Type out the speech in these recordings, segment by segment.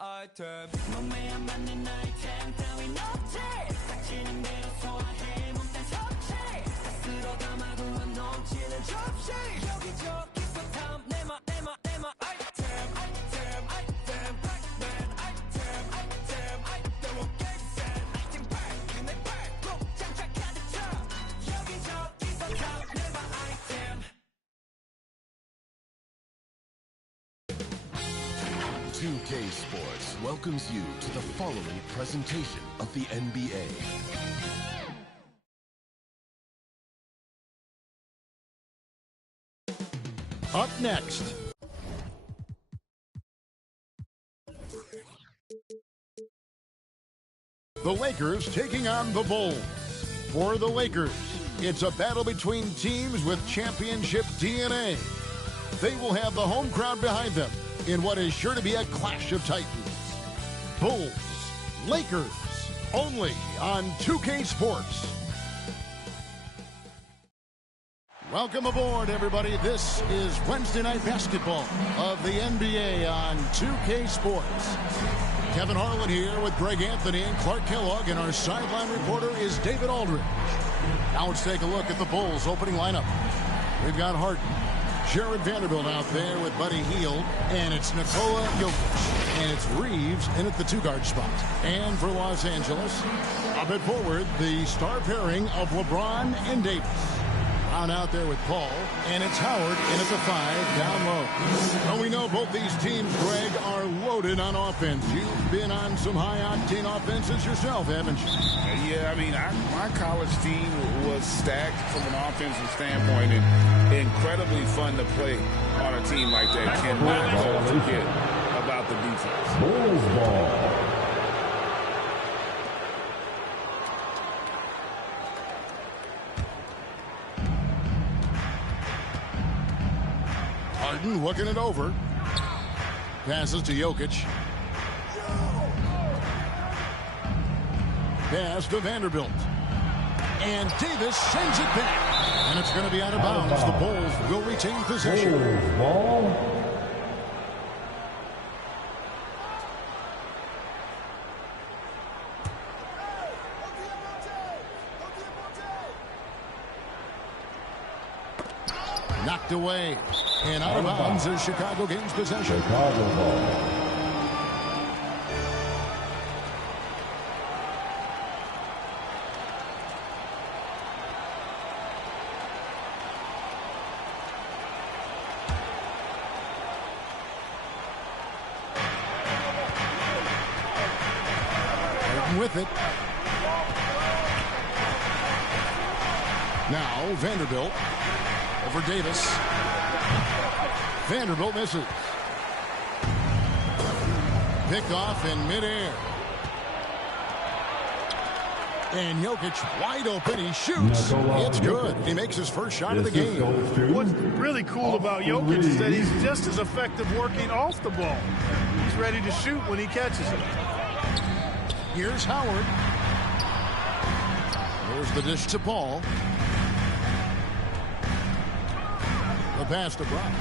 아이템 몸에 안 맞는 아이템 따윈 없지 닥치는 대로 소화해 몸단 섭취 다 쓸어 담아도 안 넘치는 접시 여기저기서 탐 내마 아이템 백맨 아이템 오케이센 아이템 백 내 백꼭 장착하는 척 여기저기서 탐 내마 아이템 2K Sports welcomes you to the following presentation of the NBA. Up next, the Lakers taking on the Bulls. For the Lakers, it's a battle between teams with championship DNA. They will have the home crowd behind them in what is sure to be a clash of titans. Bulls, Lakers, only on 2K Sports. Welcome aboard, everybody. This is Wednesday Night Basketball of the NBA on 2K Sports. Kevin Harlan here with Greg Anthony and Clark Kellogg, and our sideline reporter is David Aldridge. Now let's take a look at the Bulls' opening lineup. We've got Harden, Jared Vanderbilt out there with Buddy Hield, and it's Nikola Jokic, and it's Reeves in at the two-guard spot. And for Los Angeles, up at forward, the star pairing of LeBron and Davis. On out there with Paul, and it's Howard in at the 5 down low. Well, we know both these teams, Greg, are loaded on offense. You've been on some high-octane offenses yourself, haven't you? Yeah, I mean, my college team was stacked from an offensive standpoint, and incredibly fun to play on a team like that. Cannot forget about the defense. Bulls ball. Harden looking it over. Passes to Jokic. Pass to Vanderbilt. And Davis sends it back. And it's going to be out of bounds. The Bulls will retain possession. Bulls ball. Knocked away. And out of bounds as Chicago gains possession. Chicago ball. With it. Now Vanderbilt over Davis. Vanderbilt misses. Picked off in midair. And Jokic wide open. He shoots. It's good. He makes his first shot of the game. What's really cool about Jokic is that he's just as effective working off the ball. He's ready to shoot when he catches it. Here's Howard. There's the dish to Paul. The pass to Brown.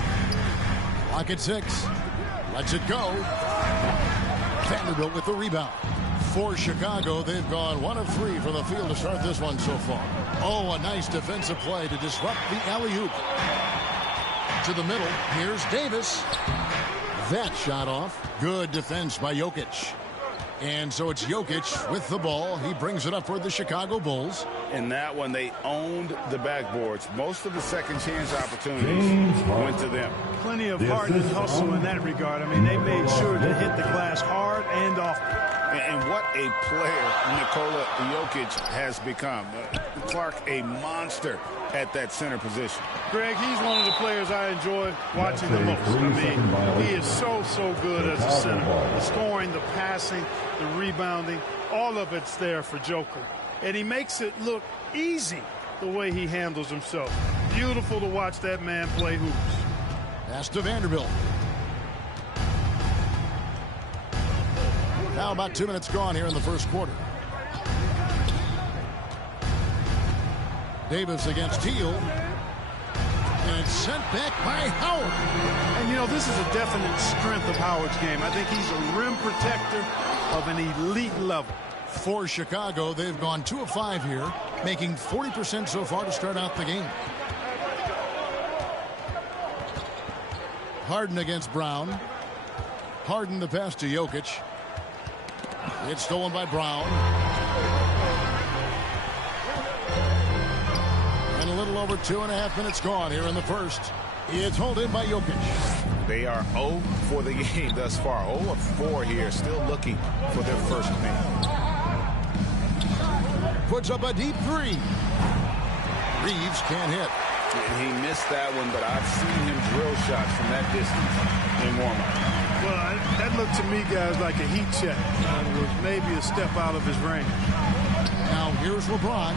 Clock at 6. Lets it go. Vanderbilt with the rebound. For Chicago, they've gone 1 of 3 from the field to start this one so far. Oh, a nice defensive play to disrupt the alley-oop. To the middle. Here's Davis. That shot off. Good defense by Jokic. And so it's Jokic with the ball. He brings it up for the Chicago Bulls. In that one, they owned the backboards. Most of the second chance opportunities went to them. Plenty of heart and hustle in that regard. I mean, they made sure to hit the glass hard and often. And what a player Nikola Jokic has become. Clark, a monster at that center position. Greg, he's one of the players I enjoy watching the most. I mean, he is so good as a center. The scoring, the passing, the rebounding, all of it's there for Joker. And he makes it look easy the way he handles himself. Beautiful to watch that man play hoops. Pass to Vanderbilt. Now about 2 minutes gone here in the first quarter. Davis against Hield. And it's sent back by Howard. And, you know, this is a definite strength of Howard's game. I think he's a rim protector of an elite level. For Chicago, they've gone 2 of 5 here, making 40% so far to start out the game. Harden against Brown. Harden the pass to Jokic. It's stolen by Brown. And a little over 2.5 minutes gone here in the first. It's hauled in by Jokic. They are 0 for the game thus far. 0 of 4 here, still looking for their first win. Puts up a deep 3. Reeves can't hit. And he missed that one, but I've seen him drill shots from that distance in warm-up. Well, that looked to me, guys, like a heat check. It was maybe a step out of his range. Now here's LeBron.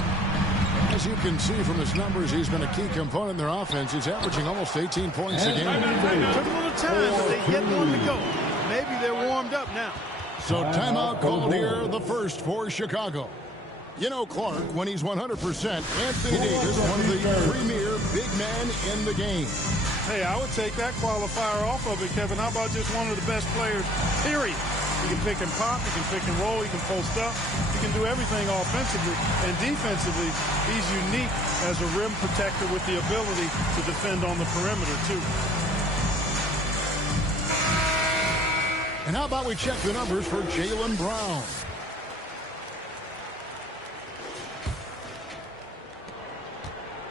As you can see from his numbers, he's been a key component in their offense. He's averaging almost 18 points a game. It took a little time, but they get one to go. Maybe they're warmed up now. So timeout called here, the first for Chicago. You know, Clark, when he's 100%, Anthony Davis, one of the premier big men in the game. Hey, I would take that qualifier off of it, Kevin. How about just one of the best players, period? He can pick and pop, he can pick and roll, he can post up, he can do everything offensively. And defensively, he's unique as a rim protector with the ability to defend on the perimeter, too. And how about we check the numbers for Jaylen Brown?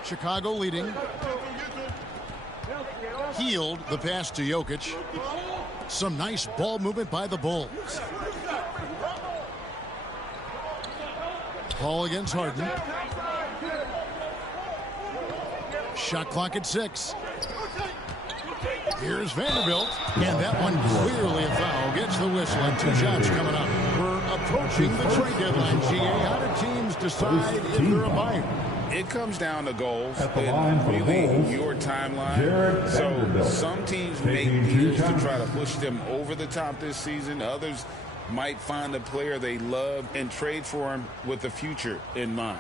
Chicago leading. Healed the pass to Jokic. Some nice ball movement by the Bulls. Ball against Harden. Shot clock at 6. Here's Vanderbilt. And that one clearly a foul. Gets the whistle and 2 shots coming up. We're approaching the trade deadline, GA. How do teams decide if they're a buyer? It comes down to goals and really your timeline. So some teams make deals to try to push them over the top this season. Others might find a player they love and trade for him with the future in mind.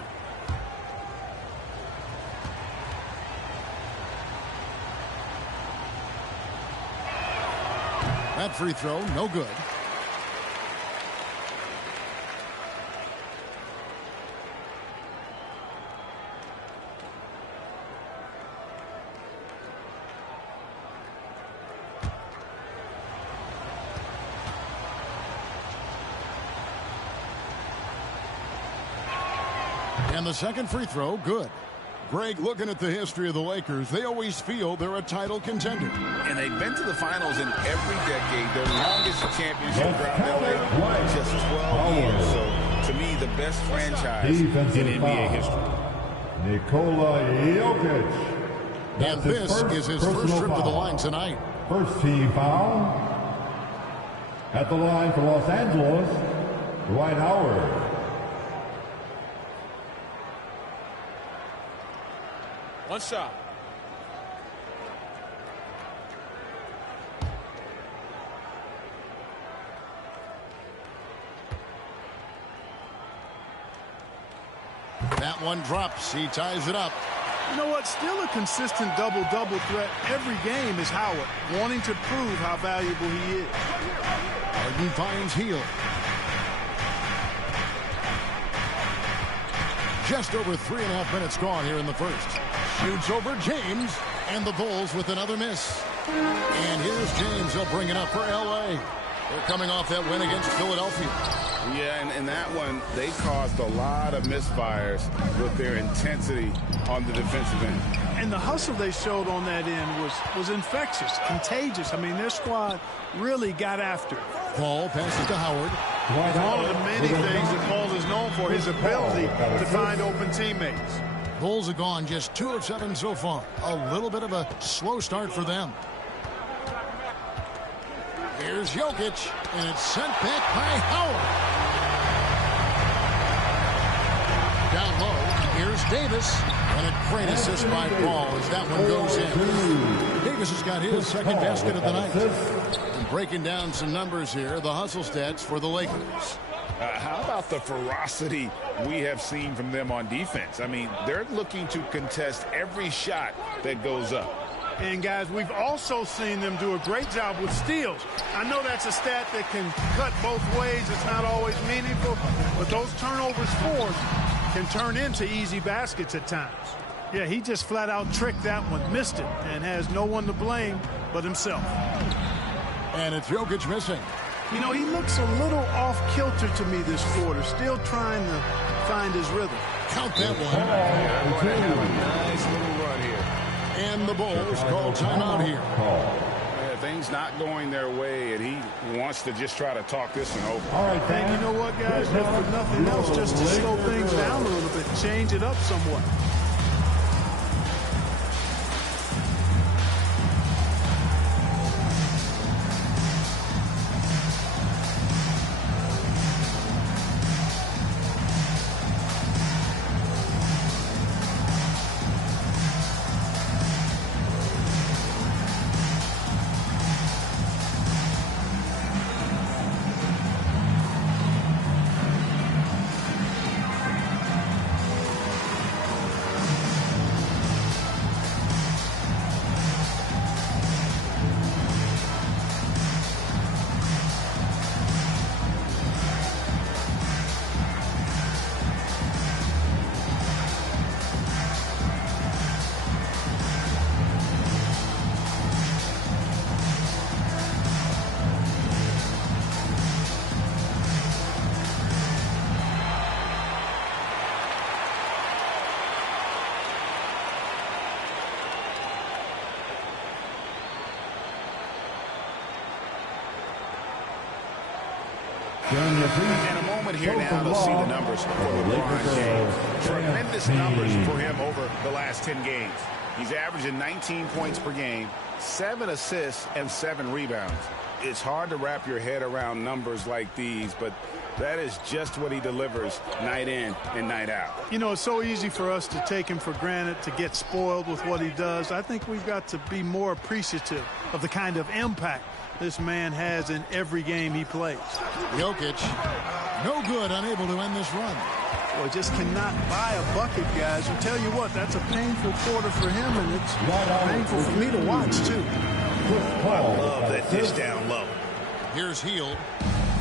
That free throw, no good. And the second free throw, good. Greg, looking at the history of the Lakers, they always feel they're a title contender. And they've been to the finals in every decade. Their longest championship drought in LA, just 12 years. So, to me, the best franchise in NBA history. Nikola Jokic. And this is his first trip to the line tonight. First team foul. At the line for Los Angeles, Dwight Howard. One shot. That one drops. He ties it up. You know what? Still a consistent double-double threat every game is Howard, wanting to prove how valuable he is. Harden finds Hield. Just over 3.5 minutes gone here in the first. Shoots over James, and the Bulls with another miss. And here's James. He'll bring it up for L.A. They're coming off that win against Philadelphia. Yeah, and in that one, they caused a lot of misfires with their intensity on the defensive end. And the hustle they showed on that end was infectious, contagious. I mean, their squad really got after it. Paul passes to Howard. One of the many things that Paul is known for, his ability to find open teammates. Bulls have gone just 2 of 7 so far. A little bit of a slow start for them. Here's Jokic, and it's sent back by Howard. Down low, here's Davis, and a great assist by Paul as that one goes in. Davis has got his second basket of the night. And breaking down some numbers here, the hustle stats for the Lakers. How about the ferocity we have seen from them on defense? I mean, they're looking to contest every shot that goes up. And, guys, we've also seen them do a great job with steals. I know that's a stat that can cut both ways. It's not always meaningful, but those turnovers forced can turn into easy baskets at times. Yeah, he just flat out tricked that one, missed it, and has no one to blame but himself. And it's Jokic missing. You know, he looks a little off-kilter to me this quarter, still trying to find his rhythm. Count that one. Yeah, going to have a nice little run here. And the Bulls call timeout here. Yeah, things not going their way, and he wants to just try to talk this one over. All right, And you know what, guys? If for nothing else, just to slow things down a little bit, change it up somewhat. In a moment here now to see the numbers for LeBron James. Tremendous numbers for him over the last 10 games. He's averaging 19 points per game, 7 assists, and 7 rebounds. It's hard to wrap your head around numbers like these, but that is just what he delivers night in and night out. You know, it's so easy for us to take him for granted, to get spoiled with what he does. I think we've got to be more appreciative of the kind of impact this man has in every game he plays. Jokic, no good, unable to end this run. Boy, just cannot buy a bucket, guys. And tell you what, that's a painful quarter for him, and it's painful for me to watch, too. I love that dish down low. Here's Hield.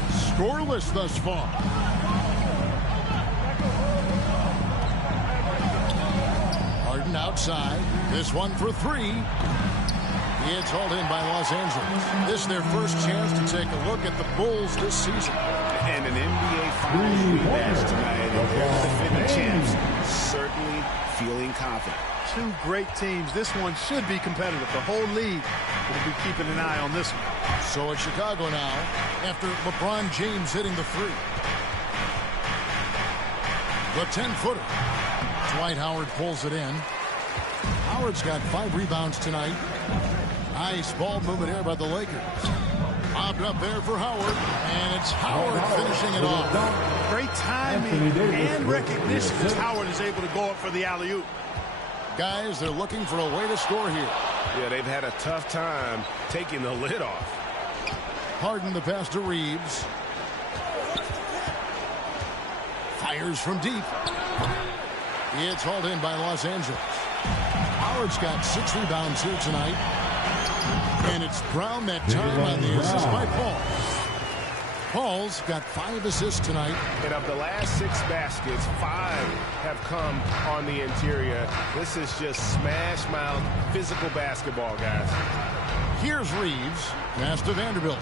Scoreless thus far. Harden outside. This one for three. It's hauled in by Los Angeles. This is their first chance to take a look at the Bulls this season. And an NBA Finals rematch tonight. And they're the defending champs. Certainly feeling confident. Two great teams. This one should be competitive. The whole league will be keeping an eye on this one. So it's Chicago now after LeBron James hitting the three. The 10-footer. Dwight Howard pulls it in. Howard's got 5 rebounds tonight. Nice ball movement here by the Lakers. Bobbed up there for Howard, and it's Howard finishing it off. Great timing and recognition as Howard is able to go up for the alley-oop. Guys, they're looking for a way to score here. Yeah, they've had a tough time taking the lid off. Harden the pass to Reeves. Fires from deep. It's hauled in by Los Angeles. Howard's got 6 rebounds here tonight. And it's Brown that time on the assist by Paul. Paul's got 5 assists tonight. And of the last 6 baskets, 5 have come on the interior. This is just smash mouth physical basketball, guys. Here's Reeves. Pass to Vanderbilt.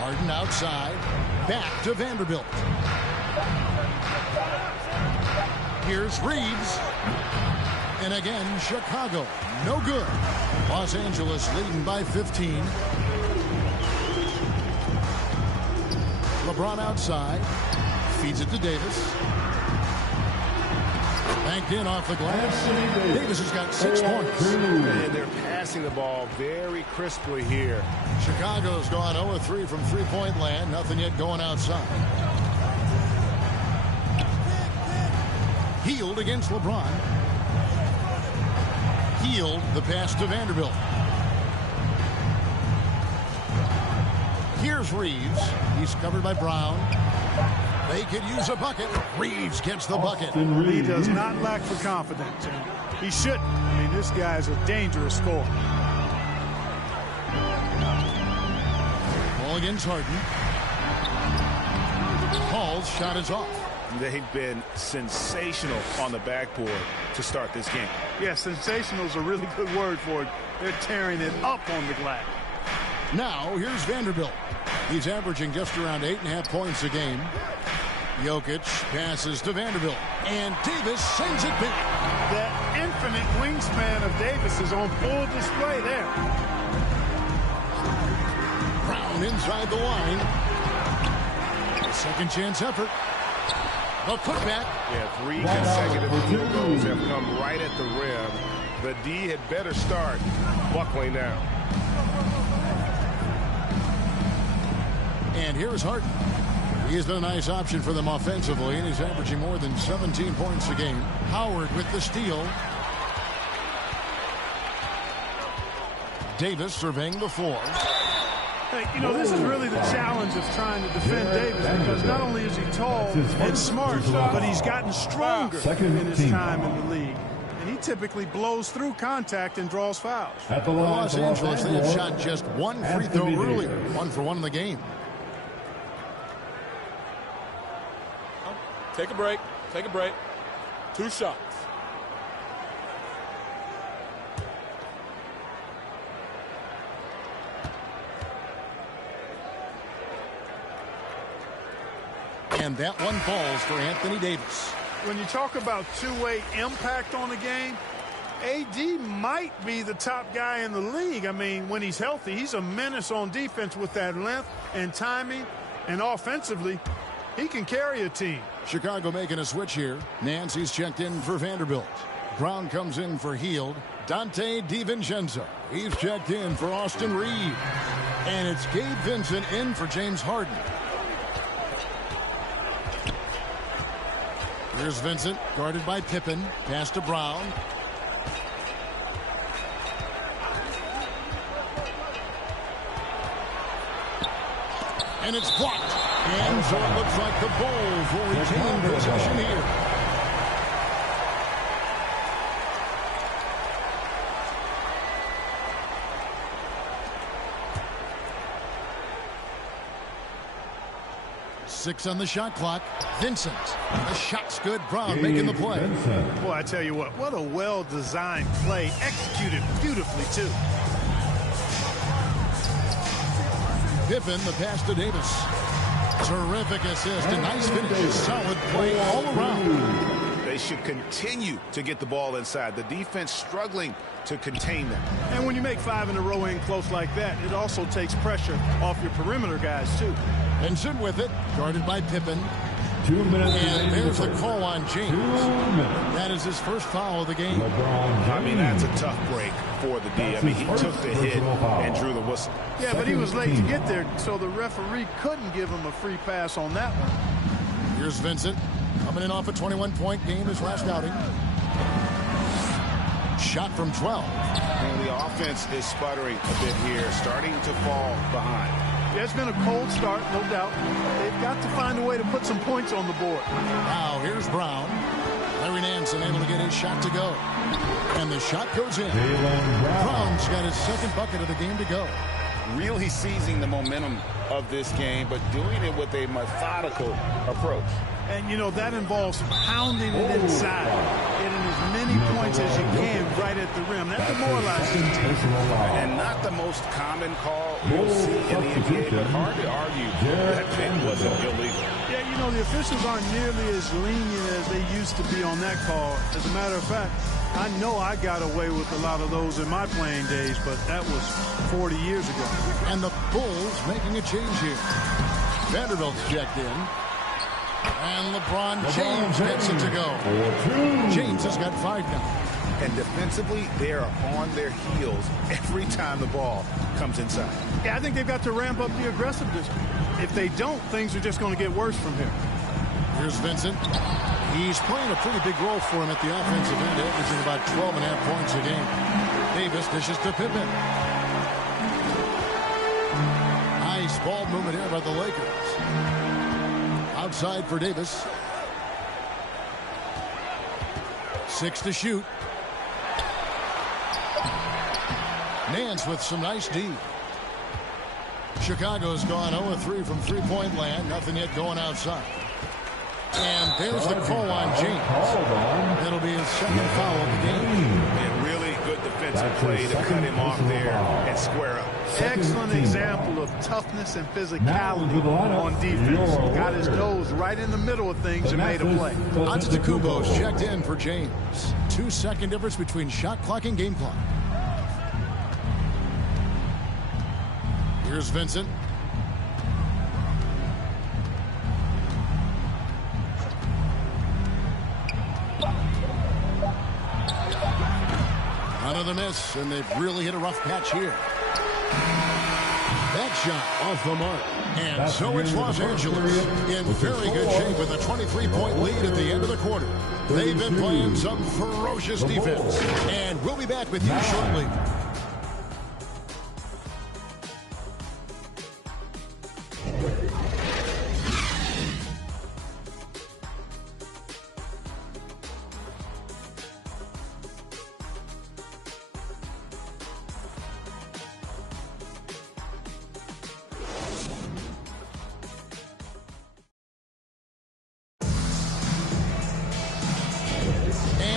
Harden outside. Back to Vanderbilt. Here's Reeves. And again, Chicago. No good. Los Angeles leading by 15. LeBron outside. Feeds it to Davis. Banked in off the glass. Davis has got 6 points. And they're passing the ball very crisply here. Chicago's gone 0-3 from three-point land. Nothing yet going outside. Hield against LeBron. Hield the pass to Vanderbilt. Here's Reeves. He's covered by Brown. They could use a bucket. Reeves gets the bucket. He does not lack for confidence. And he shouldn't. I mean, this guy is a dangerous scorer. Ball against Harden. Hall's shot is off. They've been sensational on the backboard to start this game. Yeah, sensational is a really good word for it. They're tearing it up on the glass. Now, here's Vanderbilt. He's averaging just around 8.5 points a game. Jokic passes to Vanderbilt. And Davis sends it back. That infinite wingspan of Davis is on full display there. Brown inside the line. Second chance effort. The putback. Yeah, 3 consecutive field goals have come right at the rim. The D had better start buckling now. And here's Harden. He has been a nice option for them offensively, and he's averaging more than 17 points a game. Howard with the steal. Davis surveying the floor. Hey, you know, this is really the challenge of trying to defend Davis, because not only is he tall and smart, but he's gotten stronger in his time in the league. And he typically blows through contact and draws fouls. At the line Los Angeles, they have shot just one free throw earlier. 1 for 1 in the game. Take a break. Take a break. 2 shots. And that one falls for Anthony Davis. When you talk about two-way impact on the game, AD might be the top guy in the league. I mean, when he's healthy, he's a menace on defense with that length and timing. And offensively, he can carry a team. Chicago making a switch here. Nancy's checked in for Vanderbilt. Brown comes in for Hield. Dante DiVincenzo. He's checked in for Austin Reed. And it's Gabe Vincent in for James Harden. Here's Vincent, guarded by Pippen. Pass to Brown. And it's blocked. And so it looks like the Bulls will retain possession here. Six on the shot clock. Vincent. The shot's good. Brown making the play. Boy, I tell you what a well-designed play. Executed beautifully, too. Pippen, the pass to Davis. Terrific assist. A nice finish. Solid play all around. They should continue to get the ball inside. The defense struggling to contain them. And when you make 5 in a row in close like that, it also takes pressure off your perimeter guys, too. Vincent with it, guarded by Pippen. 2 minutes. And there's the call on James. 2 minutes. That is his first foul of the game. I mean, that's a tough break for the D. I mean, he took the hit and drew the whistle. Yeah, but he was late to get there, so the referee couldn't give him a free pass on that one. Here's Vincent, coming in off a 21-point game his last outing. Shot from 12. And the offense is sputtering a bit here, starting to fall behind. Yeah, it's been a cold start, no doubt. They've got to find a way to put some points on the board. Now here's Brown. Larry Nance able to get his shot to go. And the shot goes in. Brown's got his second bucket of the game to go. Really seizing the momentum of this game, but doing it with a methodical approach. And, you know, that involves pounding it inside, getting as many points as you can right at the rim. That demoralizes the team. And not the most common call you'll see in the NBA, but hard to argue that pick wasn't illegal. Yeah, you know, the officials aren't nearly as lenient as they used to be on that call. As a matter of fact, I know I got away with a lot of those in my playing days, but that was 40 years ago. And the Bulls making a change here. Vanderbilt's checked in. And LeBron James gets it to go. James has got 5 now. And defensively, they are on their heels every time the ball comes inside. Yeah, I think they've got to ramp up the aggressiveness. If they don't, things are just going to get worse from here. Here's Vincent. He's playing a pretty big role for him at the offensive end, averaging about 12.5 points a game. Davis dishes to Pippen. Nice ball movement here by the Lakers. Outside for Davis. 6 to shoot. Nance with some nice D. Chicago's gone 0-3 from three-point land. Nothing yet going outside. And there's the call on James. It'll be his second foul of the game. And really good defensive play to cut him off there and square up. Excellent example of toughness and physicality on defense. Got his nose right in the middle of things and made a play. Antetokounmpo's checked in for James. 2-second difference between shot clock and game clock. Here's Vincent. Another miss, and they've really hit a rough patch here. That shot off the mark. And so it's Los Angeles in very good shape with a 23-point lead at the end of the quarter. They've been playing some ferocious defense. And we'll be back with you shortly.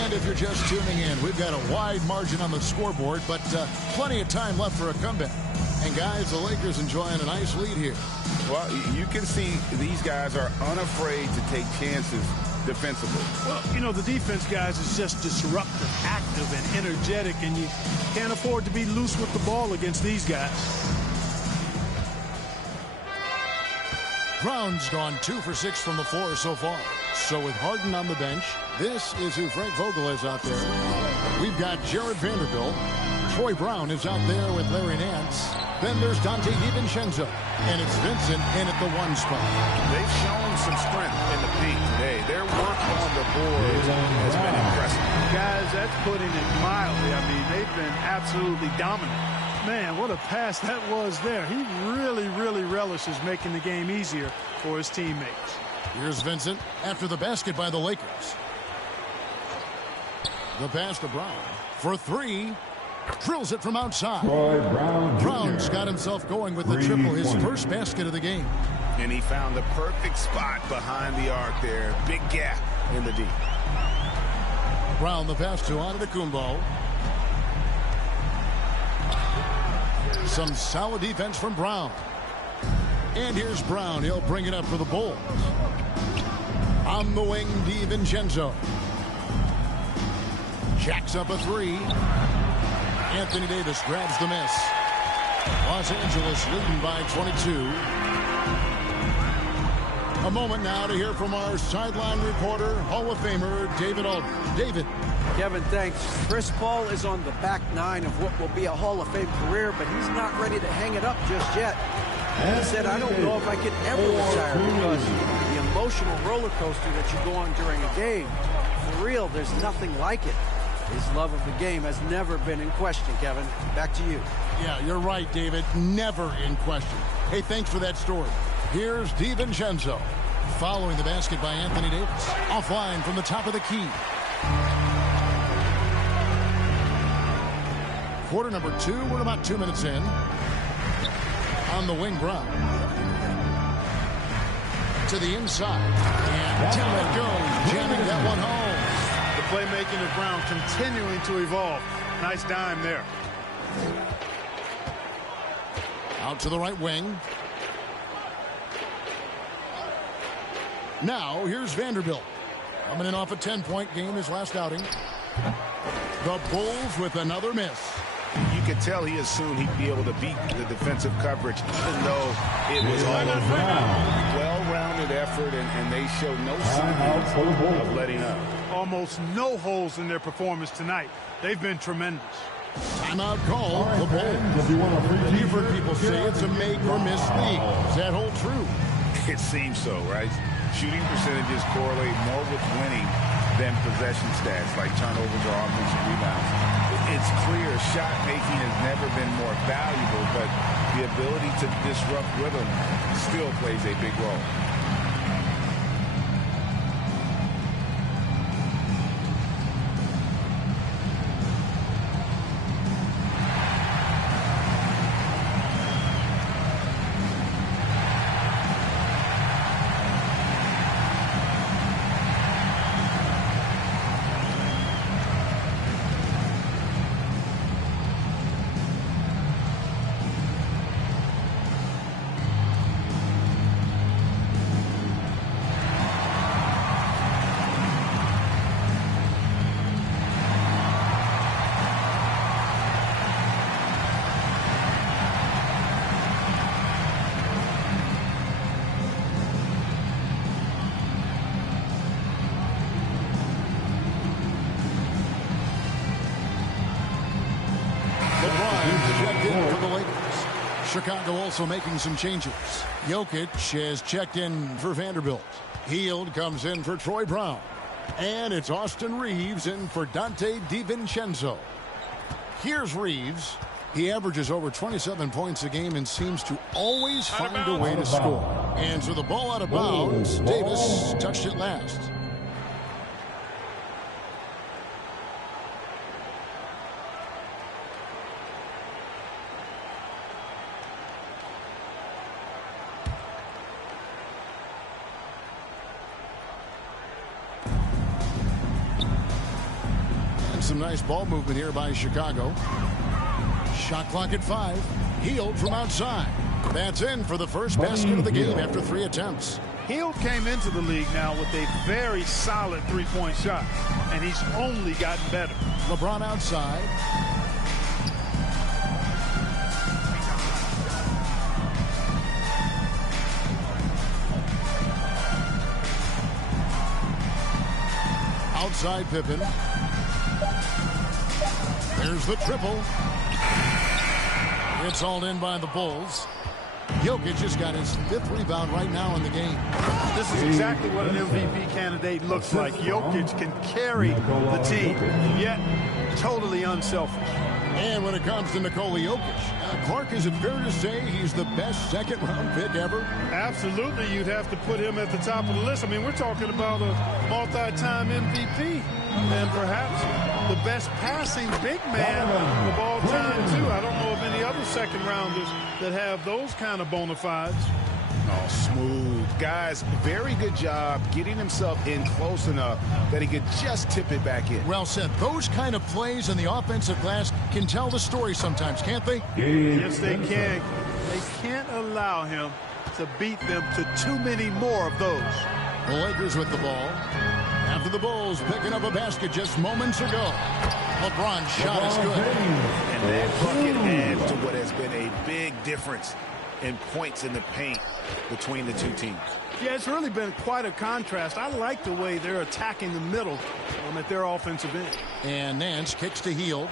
If you're just tuning in, we've got a wide margin on the scoreboard, but plenty of time left for a comeback. And guys, the Lakers enjoying a nice lead here. Well, you can see these guys are unafraid to take chances defensively. Well, you know, the defense, guys, is just disruptive, active, and energetic, and you can't afford to be loose with the ball against these guys. Brown's gone 2 for 6 from the floor so far. So with Harden on the bench, this is who Frank Vogel is out there. We've got Jared Vanderbilt. Troy Brown is out there with Larry Nance. Then there's Dante DiVincenzo. And it's Vincent in at the 1 spot. They've shown some strength in the paint today. Their work on the boards has been impressive. Guys, that's putting it mildly. I mean, they've been absolutely dominant. Man, what a pass that was there. He really relishes making the game easier for his teammates. Here's Vincent after the basket by the Lakers. The pass to Brown for 3. Drills it from outside. Brown's got himself going with the triple, his first basket of the game. And he found the perfect spot behind the arc there. Big gap in the D. Brown the pass to Antetokounmpo. Some solid defense from Brown. And here's Brown. He'll bring it up for the Bulls. On the wing, DiVincenzo. Jacks up a 3. Anthony Davis grabs the miss. Los Angeles leading by 22. A moment now to hear from our sideline reporter, Hall of Famer David Aldridge. David. Kevin, thanks. Chris Paul is on the back 9 of what will be a Hall of Fame career, but he's not ready to hang it up just yet. He said, I don't know if I could ever retire because the emotional roller coaster that you go on during a game, for real, there's nothing like it. His love of the game has never been in question, Kevin. Back to you. Yeah, you're right, David. Never in question. Hey, thanks for that story. Here's DiVincenzo. Following the basket by Anthony Davis. Offline from the top of the key. Quarter number 2. We're about 2 minutes in. On the wing, Brown. To the inside. And down it goes. Jamming that one home. The playmaking of Brown continuing to evolve. Nice dime there. Out to the right wing. Now, here's Vanderbilt. Coming in off a 10-point game his last outing. The Bulls with another miss. You could tell he assumed he'd be able to beat the defensive coverage, even though it was all a well-rounded effort, and they showed no signs of letting up. Almost no holes in their performance tonight. They've been tremendous. Timeout call. The Bulls. You've heard people say it's a make-or-miss league. Does that hold true? It seems so, right? Shooting percentages correlate more with winning than possession stats like turnovers or offensive rebounds. It's clear shot making has never been more valuable, but the ability to disrupt rhythm still plays a big role. Checked in for the Lakers. Chicago also making some changes. Jokic has checked in for Vanderbilt. Hield comes in for Troy Brown. And it's Austin Reeves in for Dante DiVincenzo. Here's Reeves. He averages over 27 points a game and seems to always find a way to score. And so the ball out of bounds. Davis touched it last. Some nice ball movement here by Chicago. Shot clock at 5. Hield from outside. That's in for the first basket of the game after 3 attempts. Hield came into the league now with a very solid three-point shot, and he's only gotten better. LeBron outside. Outside Pippen. There's the triple. It's hauled in by the Bulls. Jokic just got his 5th rebound right now in the game. This is exactly what an MVP candidate looks like. Jokic can carry the team, yet totally unselfish. And when it comes to Nikola Jokic, Clark, is it fair to say he's the best second-round pick ever? Absolutely, you'd have to put him at the top of the list. I mean, we're talking about a multi-time MVP and perhaps the best passing big man of all time, too. I don't know of any other second-rounders that have those kind of bona fides. Oh, smooth. Guys, very good job getting himself in close enough that he could just tip it back in. Well said. Those kind of plays in the offensive glass can tell the story sometimes, can't they? Yes, they can. They can't allow him to beat them to too many more of those. The Lakers with the ball. After the Bulls picking up a basket just moments ago. LeBron's shot is good. And that bucket adds to what has been a big difference in points in the paint between the two teams. Yeah, it's really been quite a contrast. I like the way they're attacking the middle at their offensive end. And Nance kicks to Hield.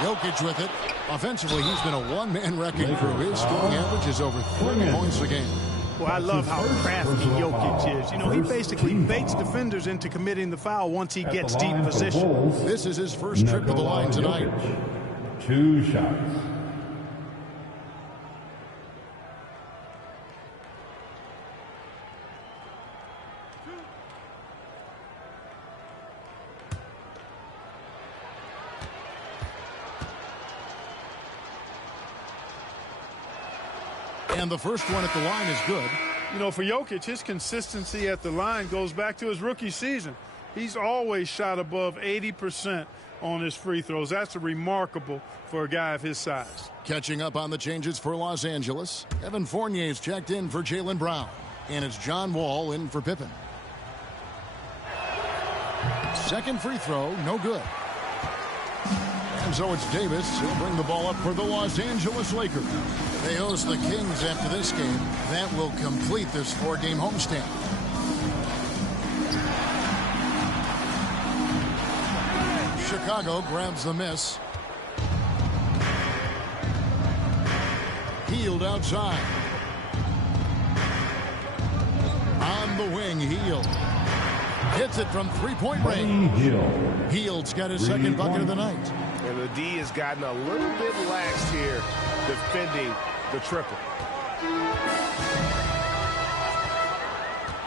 Jokic with it. Offensively, he's been a one-man wrecking crew. His scoring average is over 30 points a game. Well, I love how crafty Jokic is. You know, he basically baits defenders into committing the foul once he gets deep position. This is his first trip to the line tonight. 2 shots. And the first one at the line is good. You know, for Jokic, his consistency at the line goes back to his rookie season. He's always shot above 80% on his free throws. That's remarkable for a guy of his size. Catching up on the changes for Los Angeles. Evan Fournier's checked in for Jaylen Brown. And it's John Wall in for Pippen. Second free throw, no good. And so it's Davis. He'll bring the ball up for the Los Angeles Lakers. They host the Kings after this game. That will complete this 4-game homestand. Chicago grabs the miss. Hield outside. On the wing, Hield. Hits it from 3-point range. Hield's got his second bucket of the night. And And the D has gotten a little bit lax here defending the triple.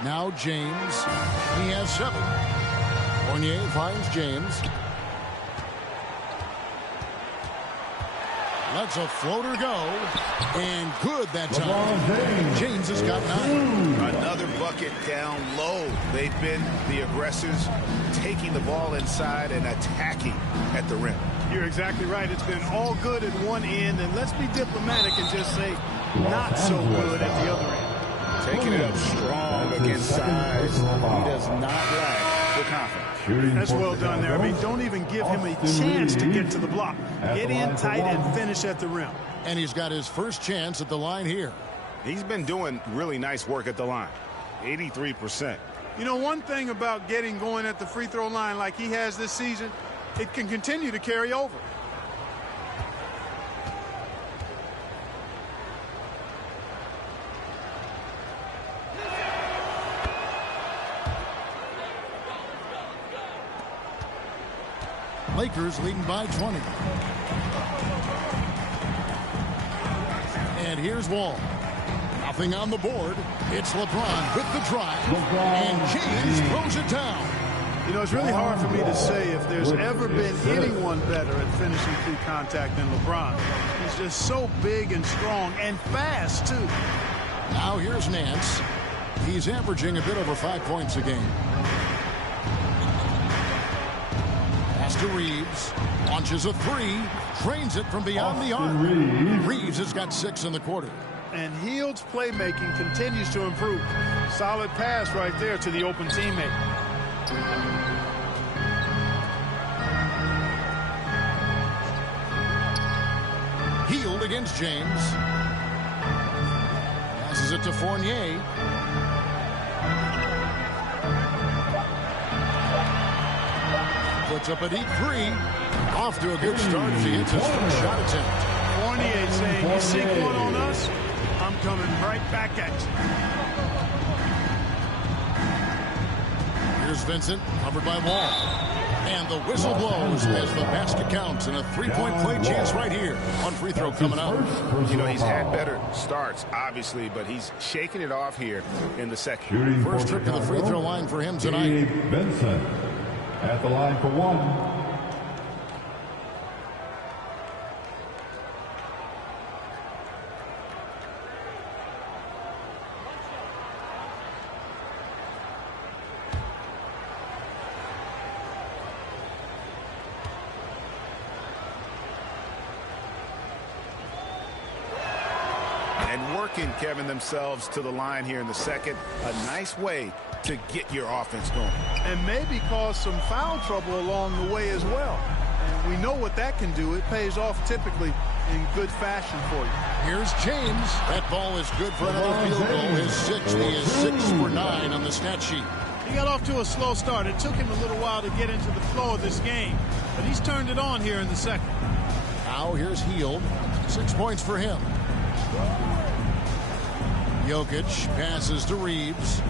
Now James. He has 7. Fournier finds James. Lets a floater go. And good that time. James has got 9. Another bucket down low. They've been the aggressors, taking the ball inside and attacking at the rim. You're exactly right. It's been all good at one end, and let's be diplomatic and just say not so good at the other end. Taking it up strong against size. He does not lack the confidence. That's well done there. I mean, don't even give him a chance to get to the block. Get in tight and finish at the rim. And he's got his first chance at the line here. He's been doing really nice work at the line. 83%. You know, one thing about getting going at the free throw line like he has this season, it can continue to carry over. Lakers leading by 20. And here's Wall. Nothing on the board. It's LeBron with the drive. And James throws it down. You know, it's really hard for me to say if there's ever been anyone better at finishing through contact than LeBron. He's just so big and strong and fast, too. Now here's Nance. He's averaging a bit over 5 points a game. Pass to Reeves. Launches a 3. Drains it from beyond the arc. Reeves has got 6 in the quarter. And Hield's playmaking continues to improve. Solid pass right there to the open teammate. Hield against James. Passes it to Fournier. Puts up a deep 3. Off to a good start as he hits his first shot attempt. Fournier saying, you sink one on us, I'm coming right back at you. Here's Vincent, covered by Wall. And the whistle blows as the basket counts, and a 3-point play chance right here on free throw coming up. You know, he's had better starts, obviously, but he's shaking it off here in the second. First trip to the free throw line for him tonight. Vincent at the line for 1. Kevin themselves to the line here in the second. A nice way to get your offense going. And maybe cause some foul trouble along the way as well. And we know what that can do. It pays off typically in good fashion for you. Here's James. That ball is good for another field goal. His 6th. He is 6 for 9 on the stat sheet. He got off to a slow start. It took him a little while to get into the flow of this game. But he's turned it on here in the second. Now here's Hield. 6 points for him. Jokic passes to Reeves.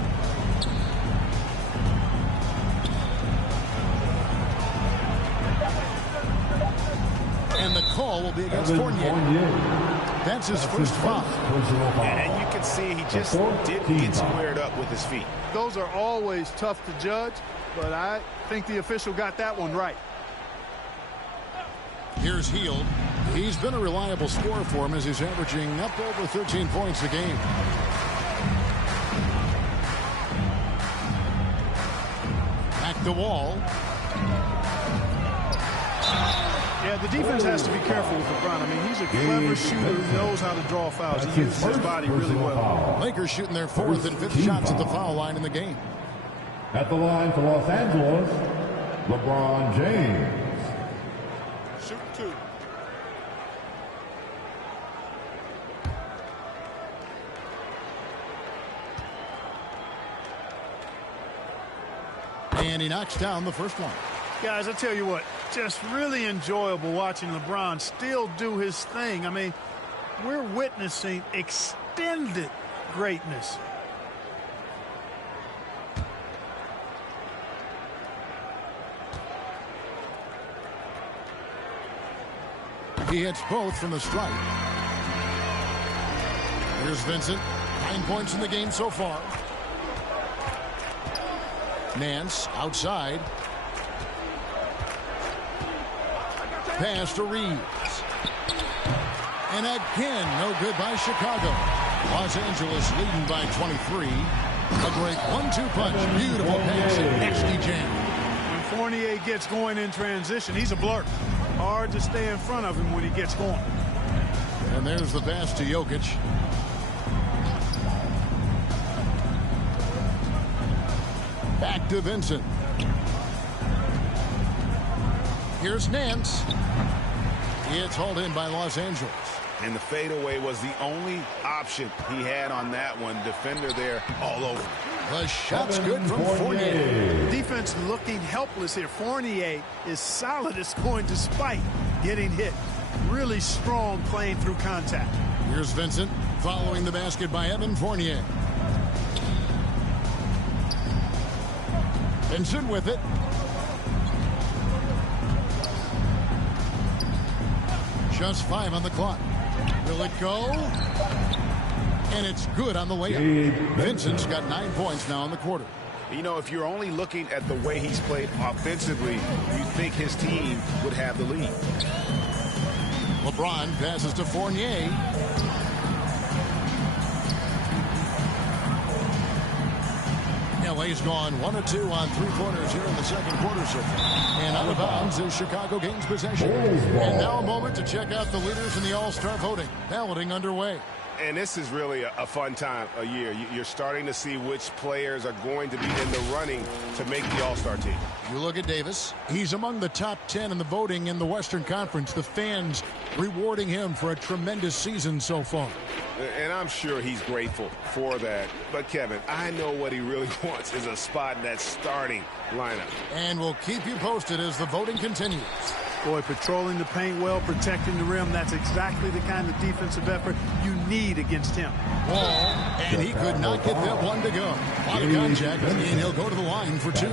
And the call will be against Fournier. That's his first foul. And you can see he just didn't get squared up with his feet. Those are always tough to judge, but I think the official got that one right. Here's Hield. He's been a reliable scorer for him as he's averaging up over 13 points a game. Back to Wall. Yeah, the defense has to be careful with LeBron. I mean, he's a clever shooter who knows how to draw fouls. He uses his body really well. Lakers shooting their 4th and 5th shots at the foul line in the game. At the line for Los Angeles, LeBron James. Shoot 2. And he knocks down the first one. Guys, I tell you what, just really enjoyable watching LeBron still do his thing. I mean, we're witnessing extended greatness. He hits both from the stripe. Here's Vincent. 9 points in the game so far. Nance outside. Pass to Reeves. And again, no good by Chicago. Los Angeles leading by 23. A great 1-2 punch. Beautiful pass and nasty jam. When Fournier gets going in transition, he's a blur. Hard to stay in front of him when he gets going. And there's the pass to Jokic. Back to Vincent. Here's Nance. It's hauled in by Los Angeles. And the fadeaway was the only option he had on that one. Defender there all over. The shot's good from Fournier. Defense looking helpless here. Fournier is solid at scoring despite getting hit. Really strong playing through contact. Here's Vincent following the basket by Evan Fournier. Vincent with it. Just 5 on the clock. Will it go? And it's good on the layup. Vincent's got 9 points now in the quarter. You know, if you're only looking at the way he's played offensively, you think his team would have the lead. LeBron passes to Fournier. LA's gone 1 of 2 on 3-pointers here in the second quarter so far. And out of bounds as Chicago gains possession. And now a moment to check out the leaders in the All-Star voting. Balloting underway. And this is really a fun time of year. You're starting to see which players are going to be in the running to make the All-Star team. You look at Davis. He's among the top 10 in the voting in the Western Conference. The fans rewarding him for a tremendous season so far. And I'm sure he's grateful for that. But, Kevin, I know what he really wants is a spot in that starting lineup. And we'll keep you posted as the voting continues. Boy, patrolling the paint well, protecting the rim. That's exactly the kind of defensive effort you need against him. Wall, and he could not get that one to go. A lot of contact, and he'll go to the line for 2.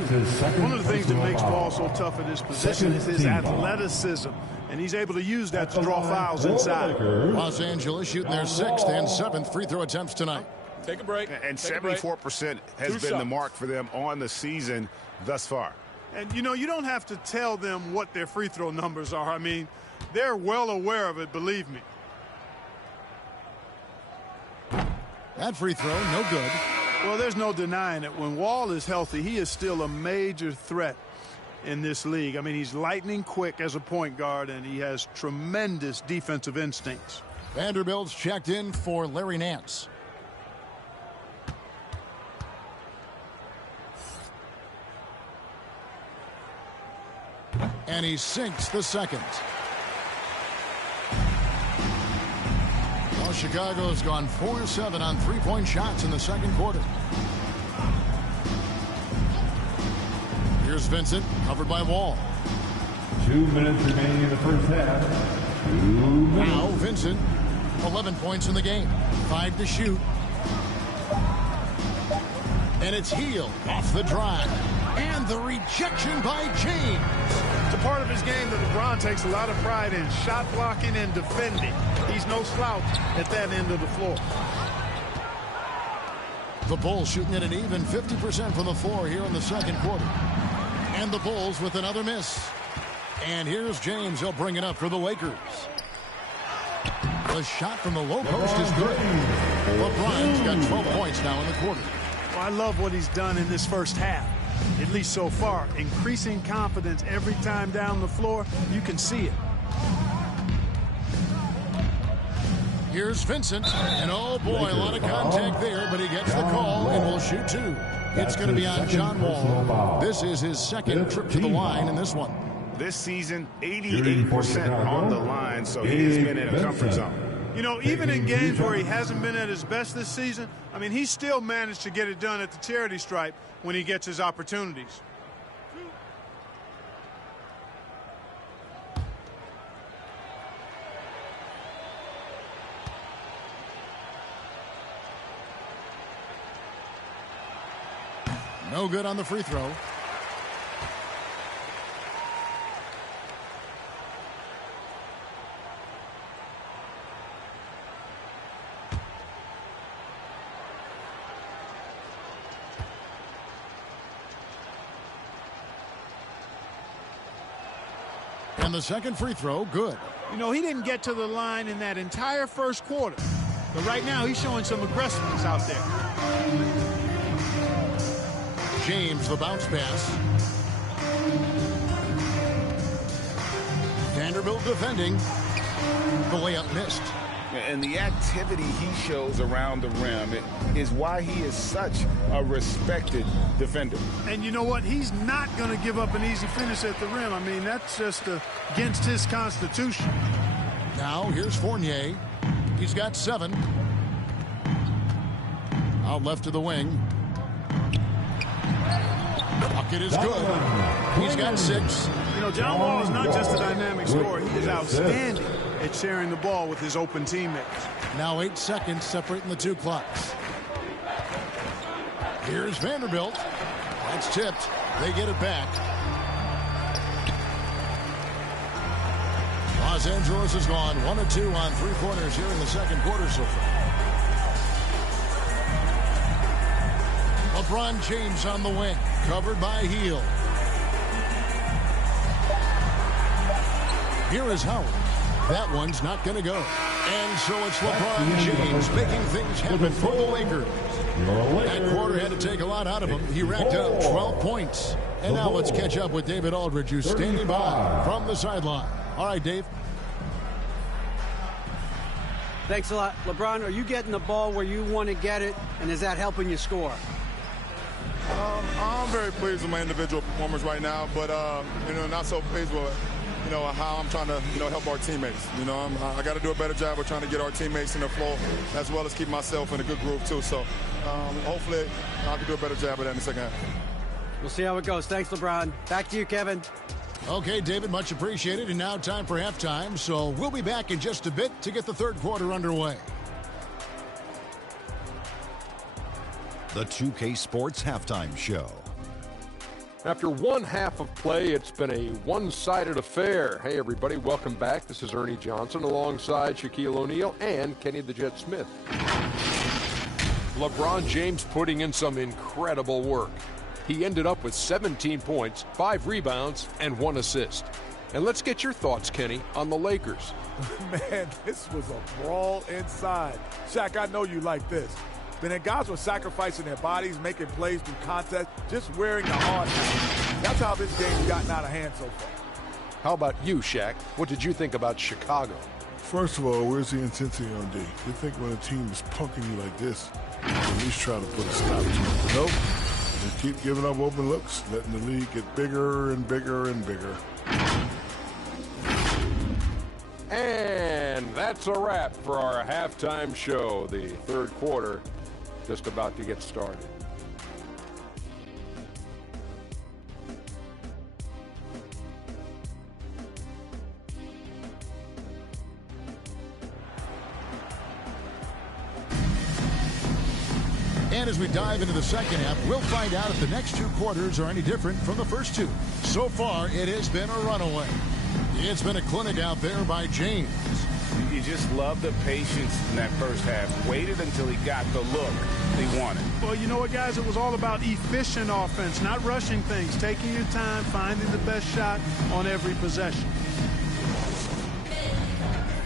One of the things that makes Ball so tough at his position is his athleticism. And he's able to use that to draw fouls inside. Los Angeles shooting their 6th and 7th free throw attempts tonight. Take a break. And 74% has been the mark for them on the season thus far. And, you know, you don't have to tell them what their free throw numbers are. I mean, they're well aware of it, believe me. That free throw, no good. Well, there's no denying it. When Wall is healthy, he is still a major threat in this league. I mean, he's lightning quick as a point guard, and he has tremendous defensive instincts. Vanderbilt's checked in for Larry Nance. And he sinks the second. Well, Chicago's gone 4-7 on 3-point shots in the second quarter. Here's Vincent, covered by Wall. 2 minutes remaining in the first half. 2 minutes. Now Vincent, 11 points in the game, 5 to shoot. And it's Hield off the drive. And the rejection by James. It's a part of his game that LeBron takes a lot of pride in, shot blocking and defending. He's no slouch at that end of the floor. The Bulls shooting at an even 50% from the floor here in the second quarter. And the Bulls with another miss. And here's James. He'll bring it up for the Lakers. The shot from the low post is good. LeBron's got 12 points now in the quarter. Well, I love what he's done in this first half, at least so far. Increasing confidence every time down the floor. You can see it. Here's Vincent. And oh boy, a lot of contact there, but he gets the call and will shoot 2. It's going to be on John Wall. This is his second trip to the line in this one. This season, 88% on the line, so he has been in a comfort zone. You know, even in games where he hasn't been at his best this season, I mean, he still managed to get it done at the charity stripe when he gets his opportunities. No good on the free throw. And the second free throw, good. You know, he didn't get to the line in that entire first quarter. But right now, he's showing some aggressiveness out there. James, the bounce pass. Vanderbilt defending. The layup missed. And the activity he shows around the rim is why he is such a respected defender. And you know what? He's not going to give up an easy finish at the rim. I mean, that's just against his constitution. Now, here's Fournier. He's got 7. Out left to the wing. Bucket is good. He's got 6. You know, John Wall is not just a dynamic scorer. He is outstanding at sharing the ball with his open teammates. Now 8 seconds separating the 2 clocks. Here's Vanderbilt. That's tipped. They get it back. Los Angeles has gone 1 of 2 on 3-pointers here in the second quarter so far. LeBron James on the wing, covered by Hield. Here is Howard. That one's not going to go. And so it's LeBron James making things happen for the Lakers. That quarter had to take a lot out of him. He racked up 12 points. And now let's catch up with David Aldridge, who's standing by from the sideline. All right, Dave. Thanks a lot. LeBron, are you getting the ball where you want to get it, and is that helping you score? I'm very pleased with my individual performance right now, but not so pleased with how I'm trying to help our teammates. I got to do a better job of trying to get our teammates in the flow, as well as keep myself in a good groove too. So hopefully I can do a better job of that in the second half. We'll see how it goes. Thanks, LeBron. Back to you, Kevin. Okay, David, much appreciated. And now time for halftime. So we'll be back in just a bit to get the third quarter underway. The 2K Sports Halftime Show. After one half of play, it's been a one-sided affair. Hey, everybody, welcome back. This is Ernie Johnson alongside Shaquille O'Neal and Kenny the Jet Smith. LeBron James putting in some incredible work. He ended up with 17 points, 5 rebounds, and 1 assist. And let's get your thoughts, Kenny, on the Lakers. Man, this was a brawl inside. Shaq, I know you like this. But then guys were sacrificing their bodies, making plays through contest, just wearing the hard hat. That's how this game's gotten out of hand so far. How about you, Shaq? What did you think about Chicago? First of all, where's the intensity on D? You think when a team is punking you like this, at least try to put a stop to it. Nope. Just keep giving up open looks, letting the league get bigger and bigger and bigger. And that's a wrap for our halftime show. The third quarter just about to get started. And as we dive into the second half, we'll find out if the next 2 quarters are any different from the first 2. So far, it has been a runaway. It's been a clinic out there by James. You just love the patience in that first half. Waited until he got the look he wanted. Well, you know what, guys? It was all about efficient offense, not rushing things, taking your time, finding the best shot on every possession.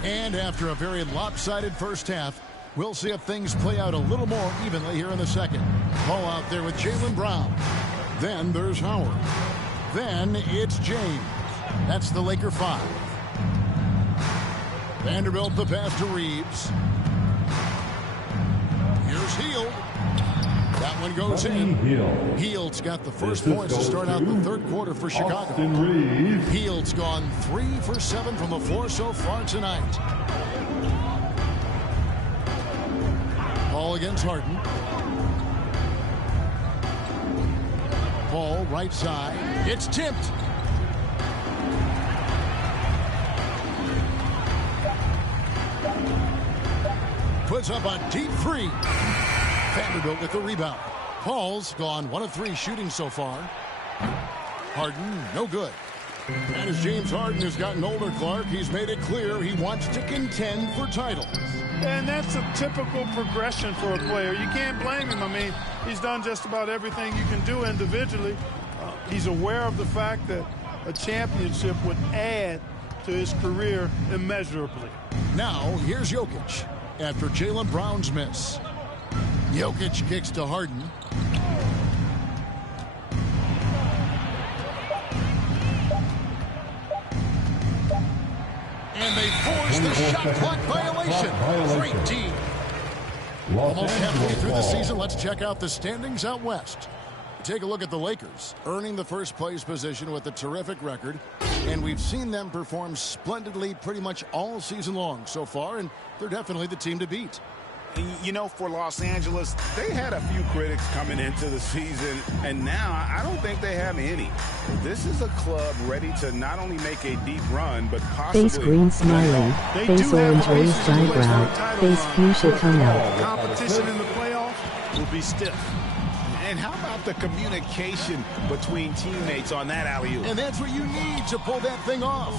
And after a very lopsided first half, we'll see if things play out a little more evenly here in the second. Ball out there with Jaylen Brown. Then there's Howard. Then it's James. That's the Laker 5. Vanderbilt the pass to Reeves. Here's Hield. That one goes in. Hield's got the first points to start out the third quarter for Chicago. Hield's gone 3 for 7 from the floor so far tonight. Ball against Harden. Ball right side. It's tipped. Puts up a deep 3. Vanderbilt with the rebound. Paul's gone 1 of 3 shooting so far. Harden, no good. And as James Harden has gotten older, Clark, he's made it clear he wants to contend for titles. And that's a typical progression for a player. You can't blame him. I mean, he's done just about everything you can do individually. He's aware of the fact that a championship would add to his career immeasurably. Now, here's Jokic after Jaylen Brown's miss. Jokic kicks to Harden. And they force the shot clock violation. Great team. Almost halfway through the season, let's check out the standings out west. Take a look at the Lakers, earning the first place position with a terrific record. And we've seen them perform splendidly pretty much all season long so far, and they're definitely the team to beat. You know, for Los Angeles, they had a few critics coming into the season, and now I don't think they have any. This is a club ready to not only make a deep run, but possibly... Face green smiling, face orange raised eyebrow, face fuchsia tongue out. Competition in the playoffs will be stiff. And how about the communication between teammates on that alley-oop? And that's what you need to pull that thing off.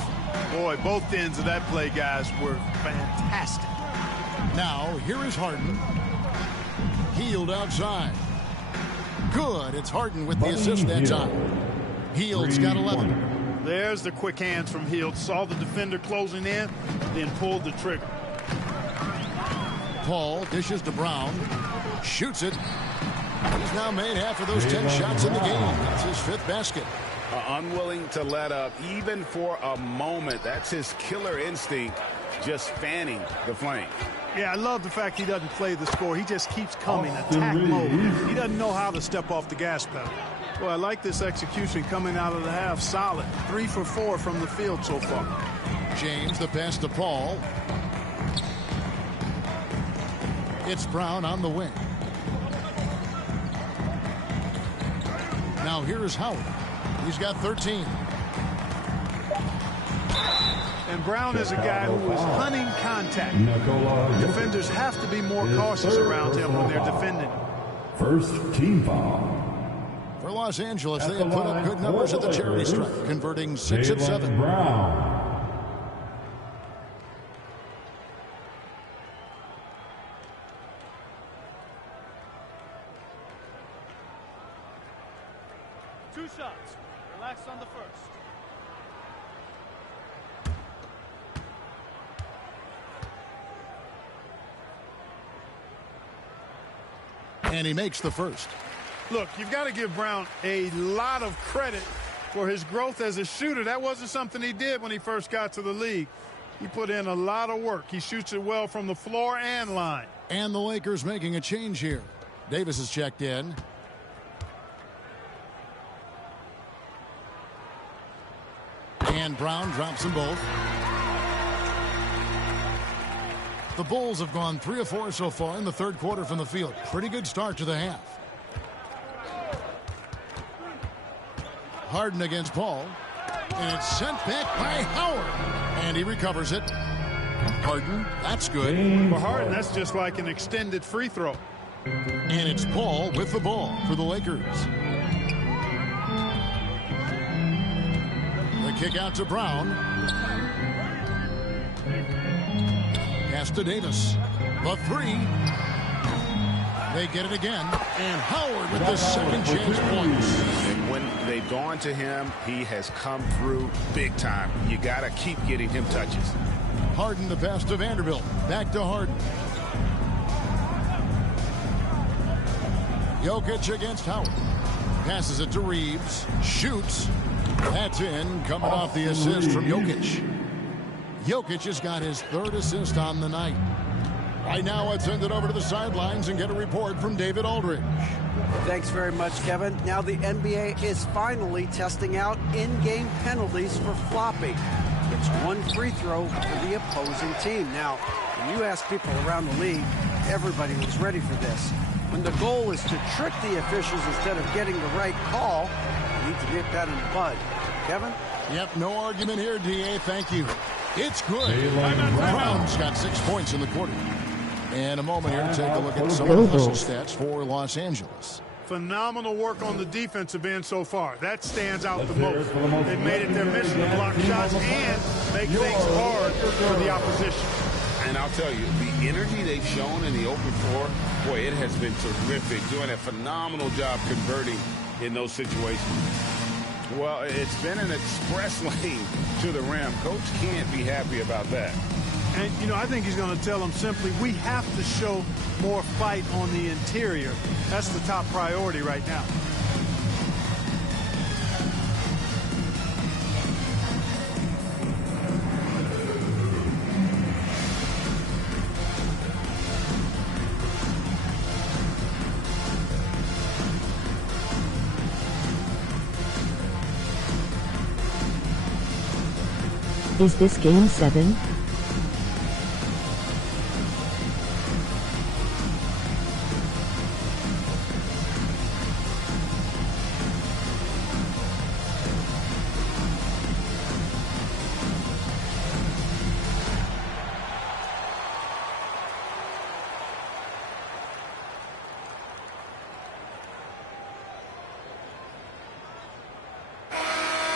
Boy, both ends of that play, guys, were fantastic. Now, here is Harden. Hield outside. Good. It's Harden with the assist that time. Hield's got 11. There's the quick hands from Hield. Saw the defender closing in, then pulled the trigger. Paul dishes to Brown. Shoots it. He's now made half of those 10 shots in the game. That's his 5th basket. Unwilling to let up even for a moment. That's his killer instinct, just fanning the flame. Yeah, I love the fact he doesn't play the score. He just keeps coming, attack mode. He doesn't know how to step off the gas pedal. Well, I like this execution coming out of the half. Solid. 3 for 4 from the field so far. James, the pass to Paul. It's Brown on the wing. Now here is Howard. He's got 13. And Brown is a guy who is hunting contact. Defenders have to be more cautious around him when they're defending. First team foul. For Los Angeles, they have put up good numbers at the charity stripe, converting 6 of 7. Brown. Two shots. Relax on the first. And he makes the first. Look, you've got to give Brown a lot of credit for his growth as a shooter. That wasn't something he did when he first got to the league. He put in a lot of work. He shoots it well from the floor and line. And the Lakers making a change here. Davis is checked in. And Brown drops them both. The Bulls have gone 3 of 4 so far in the third quarter from the field. Pretty good start to the half. Harden against Paul. And it's sent back by Howard. And he recovers it. Harden, that's good. For Harden, that's just like an extended free throw. And it's Paul with the ball for the Lakers. The kick out to Brown. Pass to Davis. The 3. They get it again. And Howard with the second chance points. And when they've gone to him, he has come through big time. You got to keep getting him touches. Harden the pass to Vanderbilt. Back to Harden. Jokic against Howard. Passes it to Reeves. Shoots. That's in. Coming off the assist from Jokic. Jokic has got his 3rd assist on the night. Right now, let's send it over to the sidelines and get a report from David Aldridge. Thanks very much, Kevin. Now the NBA is finally testing out in-game penalties for flopping. It's 1 free throw for the opposing team. Now, when you ask people around the league, everybody was ready for this. When the goal is to trick the officials instead of getting the right call, you need to nip that in the bud. Kevin? Yep, no argument here, D.A. Thank you. It's good. Brown's got 6 points in the quarter. And a moment here to take a look at some of the hustle stats for Los Angeles. Phenomenal work on the defensive end so far. That stands out the most. They've made it their mission to block shots and make things hard for the opposition. And I'll tell you, the energy they've shown in the open floor, boy, it has been terrific. Doing a phenomenal job converting in those situations. Well, it's been an express lane to the rim. Coach can't be happy about that. And, you know, I think he's going to tell them simply, we have to show more fight on the interior. That's the top priority right now. Is this game 7?